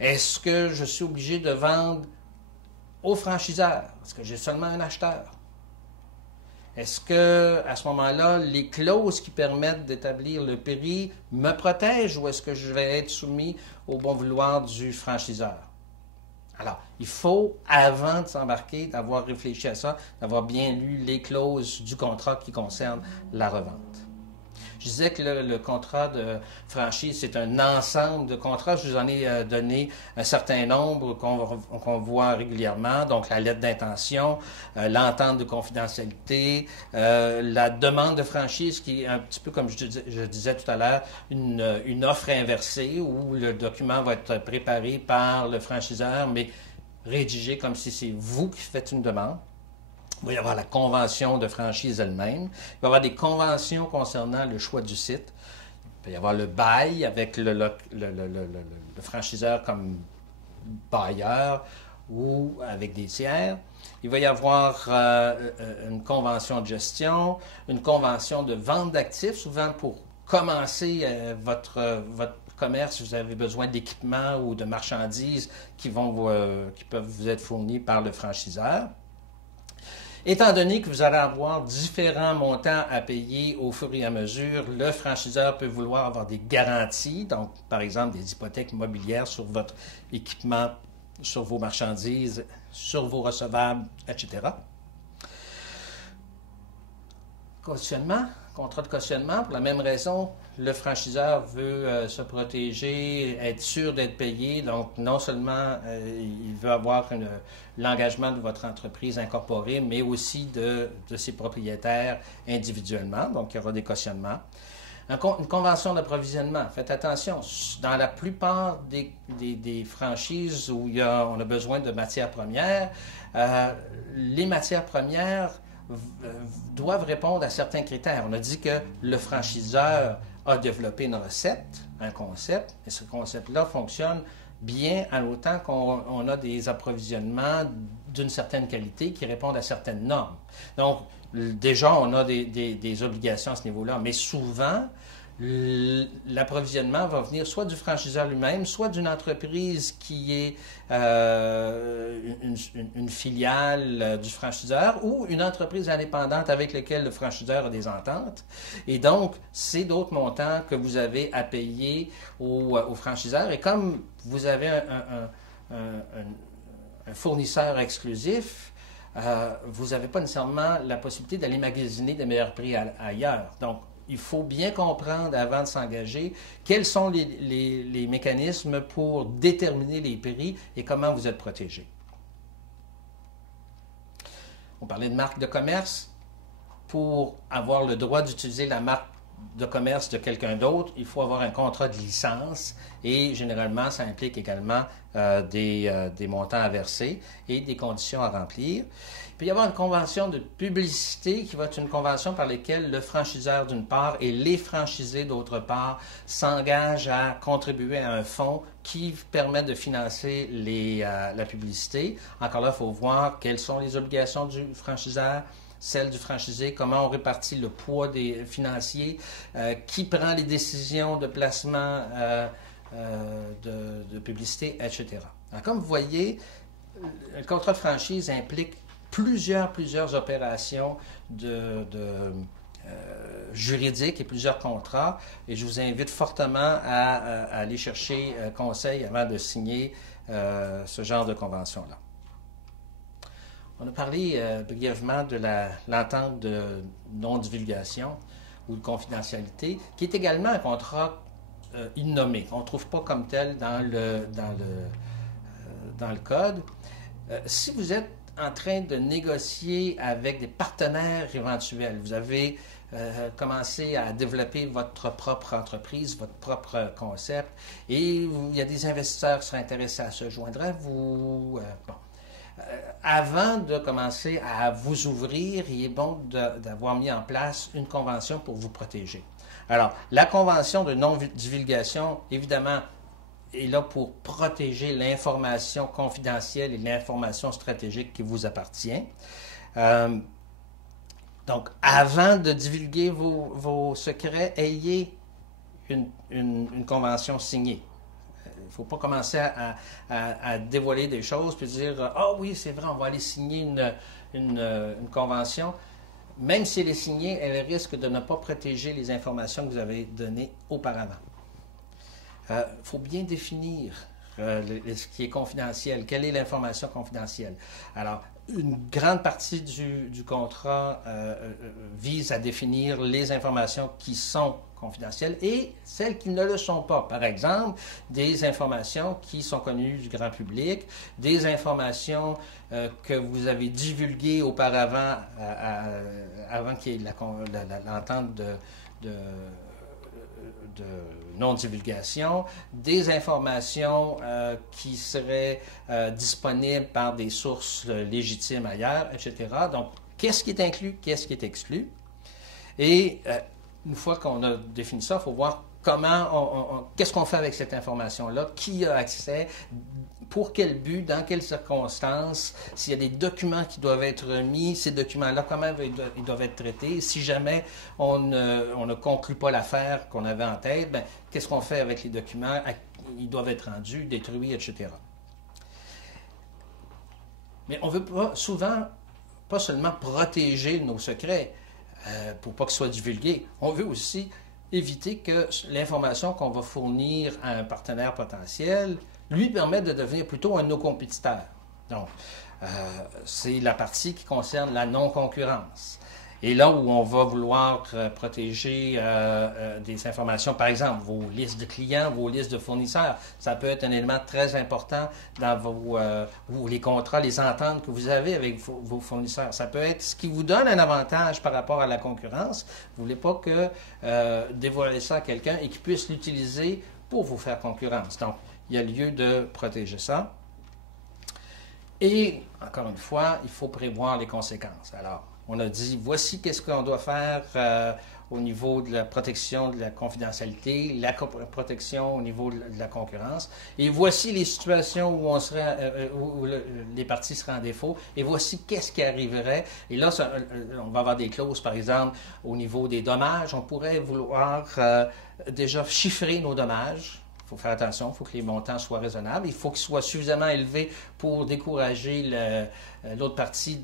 Est-ce que je suis obligé de vendre au franchiseur? Est-ce que j'ai seulement un acheteur? Est-ce que, à ce moment-là, les clauses qui permettent d'établir le prix me protègent ou est-ce que je vais être soumis au bon vouloir du franchiseur? Alors, il faut, avant de s'embarquer, d'avoir réfléchi à ça, d'avoir bien lu les clauses du contrat qui concernent la revente. Je disais que le contrat de franchise, c'est un ensemble de contrats. Je vous en ai donné un certain nombre qu'on voit régulièrement. Donc, la lettre d'intention, l'entente de confidentialité, la demande de franchise qui est un petit peu, comme je disais tout à l'heure, une offre inversée où le document va être préparé par le franchiseur, mais rédigé comme si c'est vous qui faites une demande. Il va y avoir la convention de franchise elle-même. Il va y avoir des conventions concernant le choix du site. Il va y avoir le bail avec le franchiseur comme bailleur ou avec des tiers. Il va y avoir une convention de gestion, une convention de vente d'actifs. Souvent, pour commencer votre commerce, vous avez besoin d'équipements ou de marchandises qui peuvent vous être fournis par le franchiseur. Étant donné que vous allez avoir différents montants à payer au fur et à mesure, le franchiseur peut vouloir avoir des garanties, donc par exemple des hypothèques immobilières sur votre équipement, sur vos marchandises, sur vos recevables, etc. Cautionnement, contrat de cautionnement, pour la même raison, le franchiseur veut se protéger, être sûr d'être payé, donc non seulement il veut avoir l'engagement de votre entreprise incorporée, mais aussi de ses propriétaires individuellement, donc il y aura des cautionnements. Une convention d'approvisionnement, faites attention, dans la plupart des franchises où on a besoin de matières premières, les matières premières doivent répondre à certains critères. On a dit que le franchiseur a développé une recette, un concept, et ce concept-là fonctionne bien en autant qu'on a des approvisionnements d'une certaine qualité qui répondent à certaines normes. Donc, déjà, on a des obligations à ce niveau-là, mais souvent, l'approvisionnement va venir soit du franchiseur lui-même, soit d'une entreprise qui est une filiale du franchiseur ou une entreprise indépendante avec laquelle le franchiseur a des ententes. Et donc, c'est d'autres montants que vous avez à payer au franchiseur. Et comme vous avez un fournisseur exclusif, vous n'avez pas nécessairement la possibilité d'aller magasiner des meilleurs prix ailleurs. Donc, il faut bien comprendre avant de s'engager quels sont les mécanismes pour déterminer les prix et comment vous êtes protégé. On parlait de marque de commerce. Pour avoir le droit d'utiliser la marque de commerce de quelqu'un d'autre, il faut avoir un contrat de licence et généralement, ça implique également des montants à verser et des conditions à remplir. Il peut y avoir une convention de publicité qui va être une convention par laquelle le franchiseur d'une part et les franchisés d'autre part s'engagent à contribuer à un fonds qui permet de financer la publicité. Encore là, il faut voir quelles sont les obligations du franchiseur, celle du franchisé, comment on répartit le poids des financiers, qui prend les décisions de placement de publicité, etc. Alors, comme vous voyez, le contrat de franchise implique plusieurs opérations juridiques et plusieurs contrats. Et je vous invite fortement à aller chercher conseil avant de signer ce genre de convention-là. On a parlé brièvement de l'entente de non-divulgation ou de confidentialité, qui est également un contrat innommé. On ne trouve pas comme tel dans le code. Si vous êtes en train de négocier avec des partenaires éventuels, vous avez commencé à développer votre propre entreprise, votre propre concept, et il y a des investisseurs qui seraient intéressés à se joindre à vous. Avant de commencer à vous ouvrir, il est bon d'avoir mis en place une convention pour vous protéger. Alors, la convention de non-divulgation, évidemment, est là pour protéger l'information confidentielle et l'information stratégique qui vous appartient. Donc, avant de divulguer vos secrets, ayez une convention signée. Il ne faut pas commencer à dévoiler des choses puis dire « Ah oui, c'est vrai, on va aller signer une convention ». Même si elle est signée, elle risque de ne pas protéger les informations que vous avez données auparavant. Il faut bien définir ce qui est confidentiel. Quelle est l'information confidentielle? Alors, une grande partie du contrat vise à définir les informations qui sont confidentielles et celles qui ne le sont pas. Par exemple, des informations qui sont connues du grand public, des informations que vous avez divulguées auparavant, avant qu'il y ait l'entente de non-divulgation, des informations qui seraient disponibles par des sources légitimes ailleurs, etc. Donc, qu'est-ce qui est inclus, qu'est-ce qui est exclu? Et une fois qu'on a défini ça, il faut voir comment qu'est-ce qu'on fait avec cette information-là, qui a accès, pour quel but, dans quelles circonstances, s'il y a des documents qui doivent être remis, ces documents-là, comment ils doivent être traités. Si jamais on ne conclut pas l'affaire qu'on avait en tête, bien, qu'est-ce qu'on fait avec les documents? Ils doivent être rendus, détruits, etc. Mais on ne veut pas seulement protéger nos secrets pour pas qu'ils soient divulgués. On veut aussi éviter que l'information qu'on va fournir à un partenaire potentiel lui permette de devenir plutôt un de nos compétiteurs. Donc, c'est la partie qui concerne la non-concurrence. Et là où on va vouloir protéger des informations, par exemple, vos listes de clients, vos listes de fournisseurs, ça peut être un élément très important dans les contrats, les ententes que vous avez avec vos fournisseurs. Ça peut être ce qui vous donne un avantage par rapport à la concurrence. Vous ne voulez pas dévoiler ça à quelqu'un et qu'il puisse l'utiliser pour vous faire concurrence. Donc, il y a lieu de protéger ça. Et, encore une fois, il faut prévoir les conséquences. Alors, on a dit, voici qu'est-ce qu'on doit faire au niveau de la protection de la confidentialité, la protection au niveau de la concurrence. Et voici les situations où les parties seraient en défaut. Et voici qu'est-ce qui arriverait. Et là, on va avoir des clauses, par exemple, au niveau des dommages. On pourrait vouloir déjà chiffrer nos dommages. Il faut faire attention, il faut que les montants soient raisonnables. Il faut qu'ils soient suffisamment élevés pour décourager l'autre partie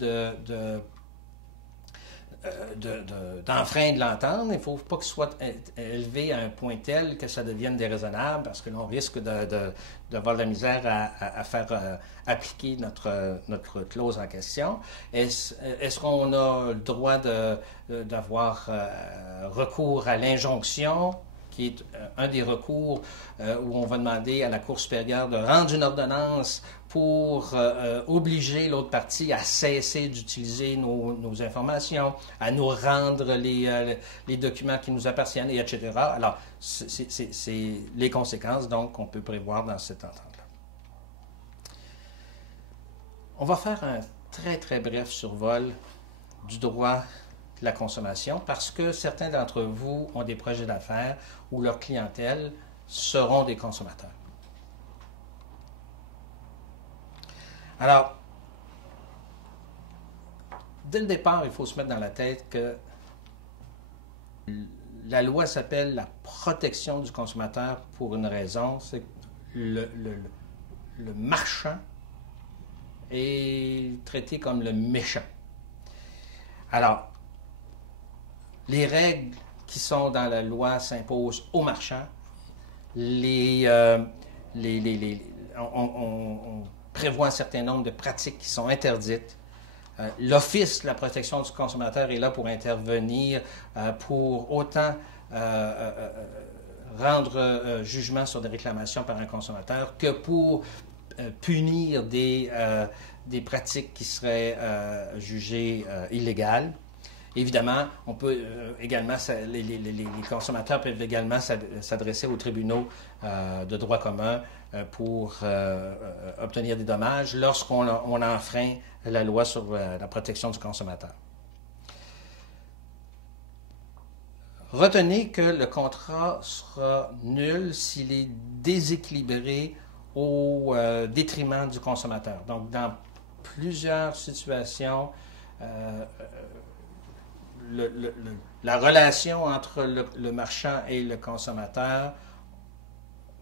d'enfreindre l'entente. Il ne faut pas qu'il soit élevé à un point tel que ça devienne déraisonnable, parce que l'on risque d'avoir de la misère à faire appliquer notre clause en question. Est-ce qu'on a le droit d'avoir recours à l'injonction, qui est un des recours où on va demander à la Cour supérieure de rendre une ordonnance pour obliger l'autre partie à cesser d'utiliser nos informations, à nous rendre les documents qui nous appartiennent, etc. Alors, c'est les conséquences, donc, qu'on peut prévoir dans cette entente-là. On va faire un très, très bref survol du droit de la consommation, parce que certains d'entre vous ont des projets d'affaires où leur clientèle seront des consommateurs. Alors, dès le départ, il faut se mettre dans la tête que la loi s'appelle la protection du consommateur pour une raison, c'est que le marchand est traité comme le méchant. Alors, les règles qui sont dans la loi s'imposent aux marchands. On prévoit un certain nombre de pratiques qui sont interdites. L'Office de la protection du consommateur est là pour intervenir, pour autant rendre jugement sur des réclamations par un consommateur que pour punir des pratiques qui seraient jugées illégales. Évidemment, on peut également, les consommateurs peuvent également s'adresser aux tribunaux de droit commun pour obtenir des dommages lorsqu'on enfreint la loi sur la protection du consommateur. Retenez que le contrat sera nul s'il est déséquilibré au détriment du consommateur. Donc, dans plusieurs situations, la relation entre le marchand et le consommateur,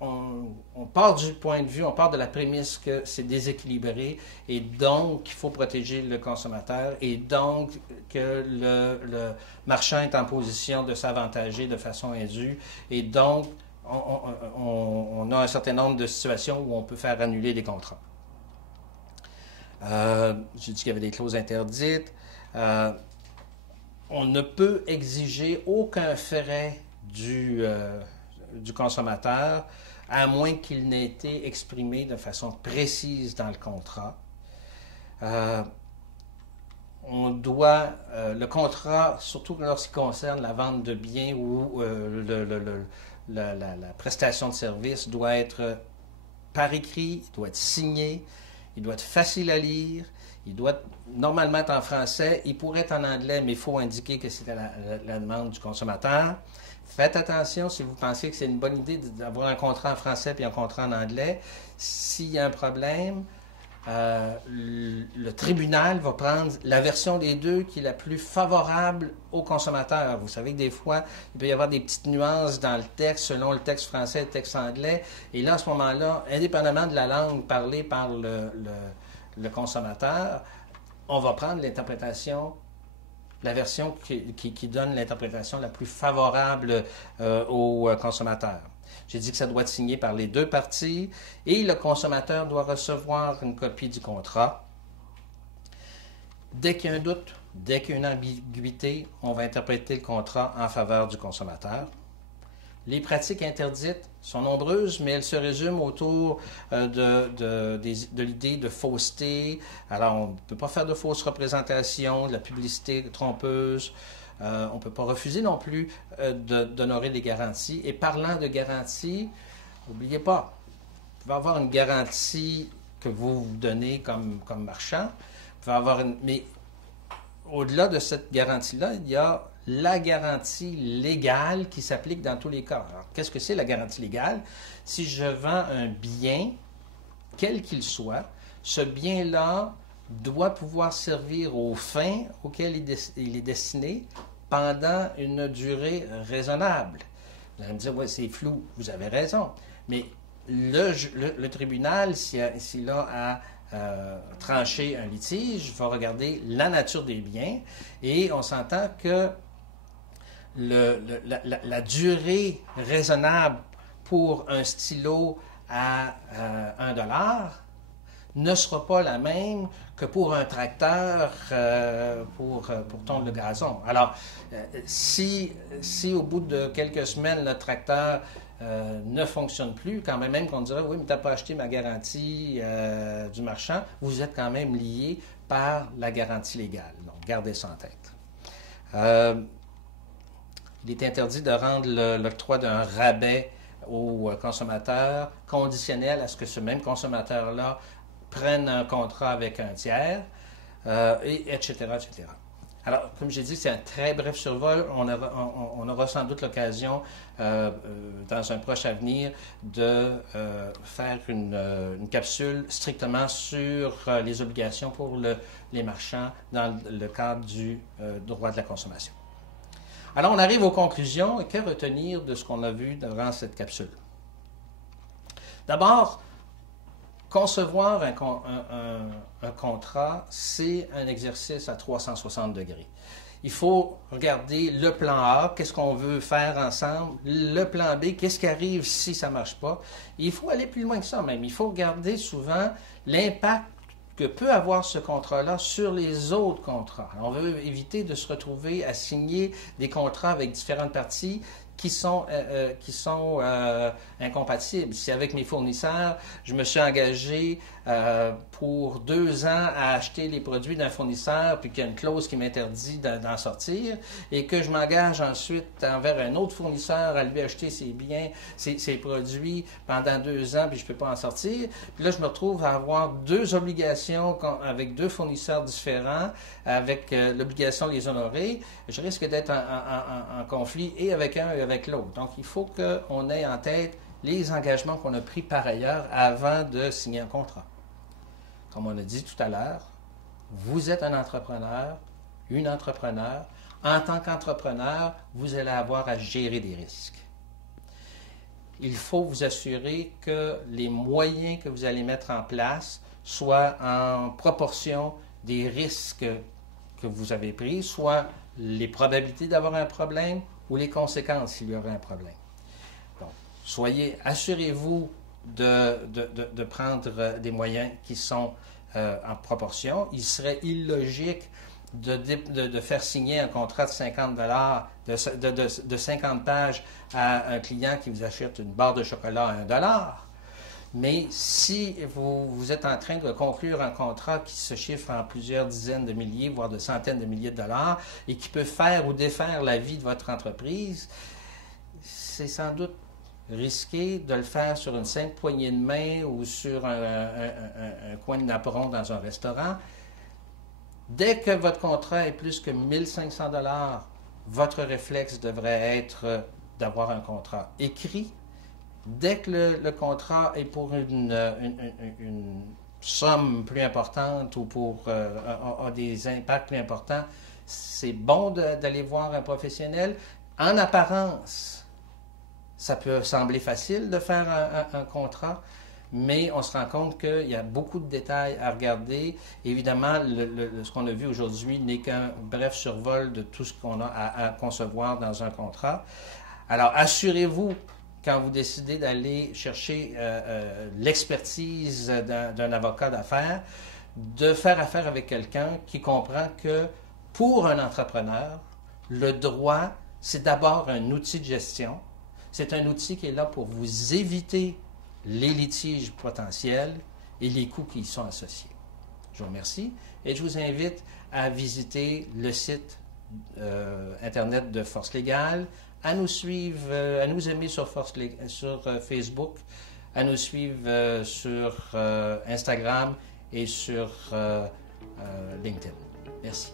on part du point de vue, on part de la prémisse que c'est déséquilibré et donc il faut protéger le consommateur et donc que le marchand est en position de s'avantager de façon indue et donc on a un certain nombre de situations où on peut faire annuler les contrats. J'ai dit qu'il y avait des clauses interdites. On ne peut exiger aucun frais du consommateur à moins qu'il n'ait été exprimé de façon précise dans le contrat. On doit, le contrat, surtout lorsqu'il concerne la vente de biens ou la prestation de service, doit être par écrit, il doit être signé, il doit être facile à lire, il doit normalement être en français, il pourrait être en anglais, mais il faut indiquer que c'est la demande du consommateur. Faites attention si vous pensez que c'est une bonne idée d'avoir un contrat en français puis un contrat en anglais. S'il y a un problème, le tribunal va prendre la version des deux qui est la plus favorable au consommateur. Vous savez que des fois, il peut y avoir des petites nuances dans le texte selon le texte français et le texte anglais. Et là, à ce moment-là, indépendamment de la langue parlée par le consommateur, on va prendre l'interprétation, la version qui donne l'interprétation la plus favorable au consommateur. J'ai dit que ça doit être signé par les deux parties et le consommateur doit recevoir une copie du contrat. Dès qu'il y a un doute, dès qu'il y a une ambiguïté, on va interpréter le contrat en faveur du consommateur. Les pratiques interdites sont nombreuses, mais elles se résument autour de l'idée de fausseté. Alors, on ne peut pas faire de fausses représentations, de la publicité trompeuse. On ne peut pas refuser non plus d'honorer les garanties. Et parlant de garanties, n'oubliez pas, vous pouvez avoir une garantie que vous vous donnez comme marchand. Vous pouvez avoir mais au-delà de cette garantie-là, il y a la garantie légale qui s'applique dans tous les cas. Alors, qu'est-ce que c'est la garantie légale? Si je vends un bien, quel qu'il soit, ce bien-là doit pouvoir servir aux fins auxquelles il est destiné pendant une durée raisonnable. Vous allez me dire, oui, c'est flou, vous avez raison. Mais le tribunal, s'il a à trancher un litige, va regarder la nature des biens et on s'entend que la durée raisonnable pour un stylo à $1 ne sera pas la même que pour un tracteur pour tondre le gazon. Alors, si au bout de quelques semaines, le tracteur ne fonctionne plus, quand même qu'on dira, oui, mais tu n'as pas acheté ma garantie du marchand, vous êtes quand même lié par la garantie légale. Donc, gardez ça en tête. Il est interdit de rendre l'octroi d'un rabais au consommateur conditionnel à ce que ce même consommateur-là prenne un contrat avec un tiers, etc., etc. Alors, comme j'ai dit, c'est un très bref survol. On aura sans doute l'occasion, dans un proche avenir, de faire une capsule strictement sur les obligations pour les marchands dans le cadre du droit de la consommation. Alors, on arrive aux conclusions. Que retenir de ce qu'on a vu durant cette capsule? D'abord, Concevoir un contrat, c'est un exercice à 360 degrés. Il faut regarder le plan A, qu'est-ce qu'on veut faire ensemble, le plan B, qu'est-ce qui arrive si ça ne marche pas. Et il faut aller plus loin que ça même. Il faut regarder souvent l'impact que peut avoir ce contrat-là sur les autres contrats. On veut éviter de se retrouver à signer des contrats avec différentes parties qui sont incompatibles. Si avec mes fournisseurs, je me suis engagé pour 2 ans à acheter les produits d'un fournisseur, puis qu'il y a une clause qui m'interdit d'en sortir, et que je m'engage ensuite envers un autre fournisseur à lui acheter ses biens, ses produits pendant 2 ans, puis je ne peux pas en sortir. Puis là, je me retrouve à avoir 2 obligations avec 2 fournisseurs différents, avec l'obligation de les honorer. Je risque d'être en conflit et avec un et avec l'autre. Donc, il faut qu'on ait en tête les engagements qu'on a pris par ailleurs avant de signer un contrat. Comme on a dit tout à l'heure, vous êtes un entrepreneur, une entrepreneur. En tant qu'entrepreneur, vous allez avoir à gérer des risques. Il faut vous assurer que les moyens que vous allez mettre en place soient en proportion des risques que vous avez pris, soit les probabilités d'avoir un problème ou les conséquences s'il y aurait un problème. Donc, assurez-vous de prendre des moyens qui sont en proportion. Il serait illogique de faire signer un contrat de 50 de 50 pages à un client qui vous achète une barre de chocolat à $1. Mais si vous êtes en train de conclure un contrat qui se chiffre en plusieurs dizaines de milliers, voire de centaines de milliers de dollars, et qui peut faire ou défaire la vie de votre entreprise, c'est sans doute risqué de le faire sur une simple poignée de main ou sur un coin de napperon dans un restaurant. Dès que votre contrat est plus que 1500 $, votre réflexe devrait être d'avoir un contrat écrit. Dès que le contrat est pour une somme plus importante ou a des impacts plus importants, c'est bon d'aller voir un professionnel. En apparence, ça peut sembler facile de faire un contrat, mais on se rend compte qu'il y a beaucoup de détails à regarder. Évidemment, ce qu'on a vu aujourd'hui n'est qu'un bref survol de tout ce qu'on a à concevoir dans un contrat. Alors, assurez-vous, quand vous décidez d'aller chercher l'expertise d'un avocat d'affaires, de faire affaire avec quelqu'un qui comprend que pour un entrepreneur, le droit, c'est d'abord un outil de gestion. C'est un outil qui est là pour vous éviter les litiges potentiels et les coûts qui y sont associés. Je vous remercie et je vous invite à visiter le site Internet de Force Légale, à nous suivre, à nous aimer sur Facebook, à nous suivre sur Instagram et sur LinkedIn. Merci.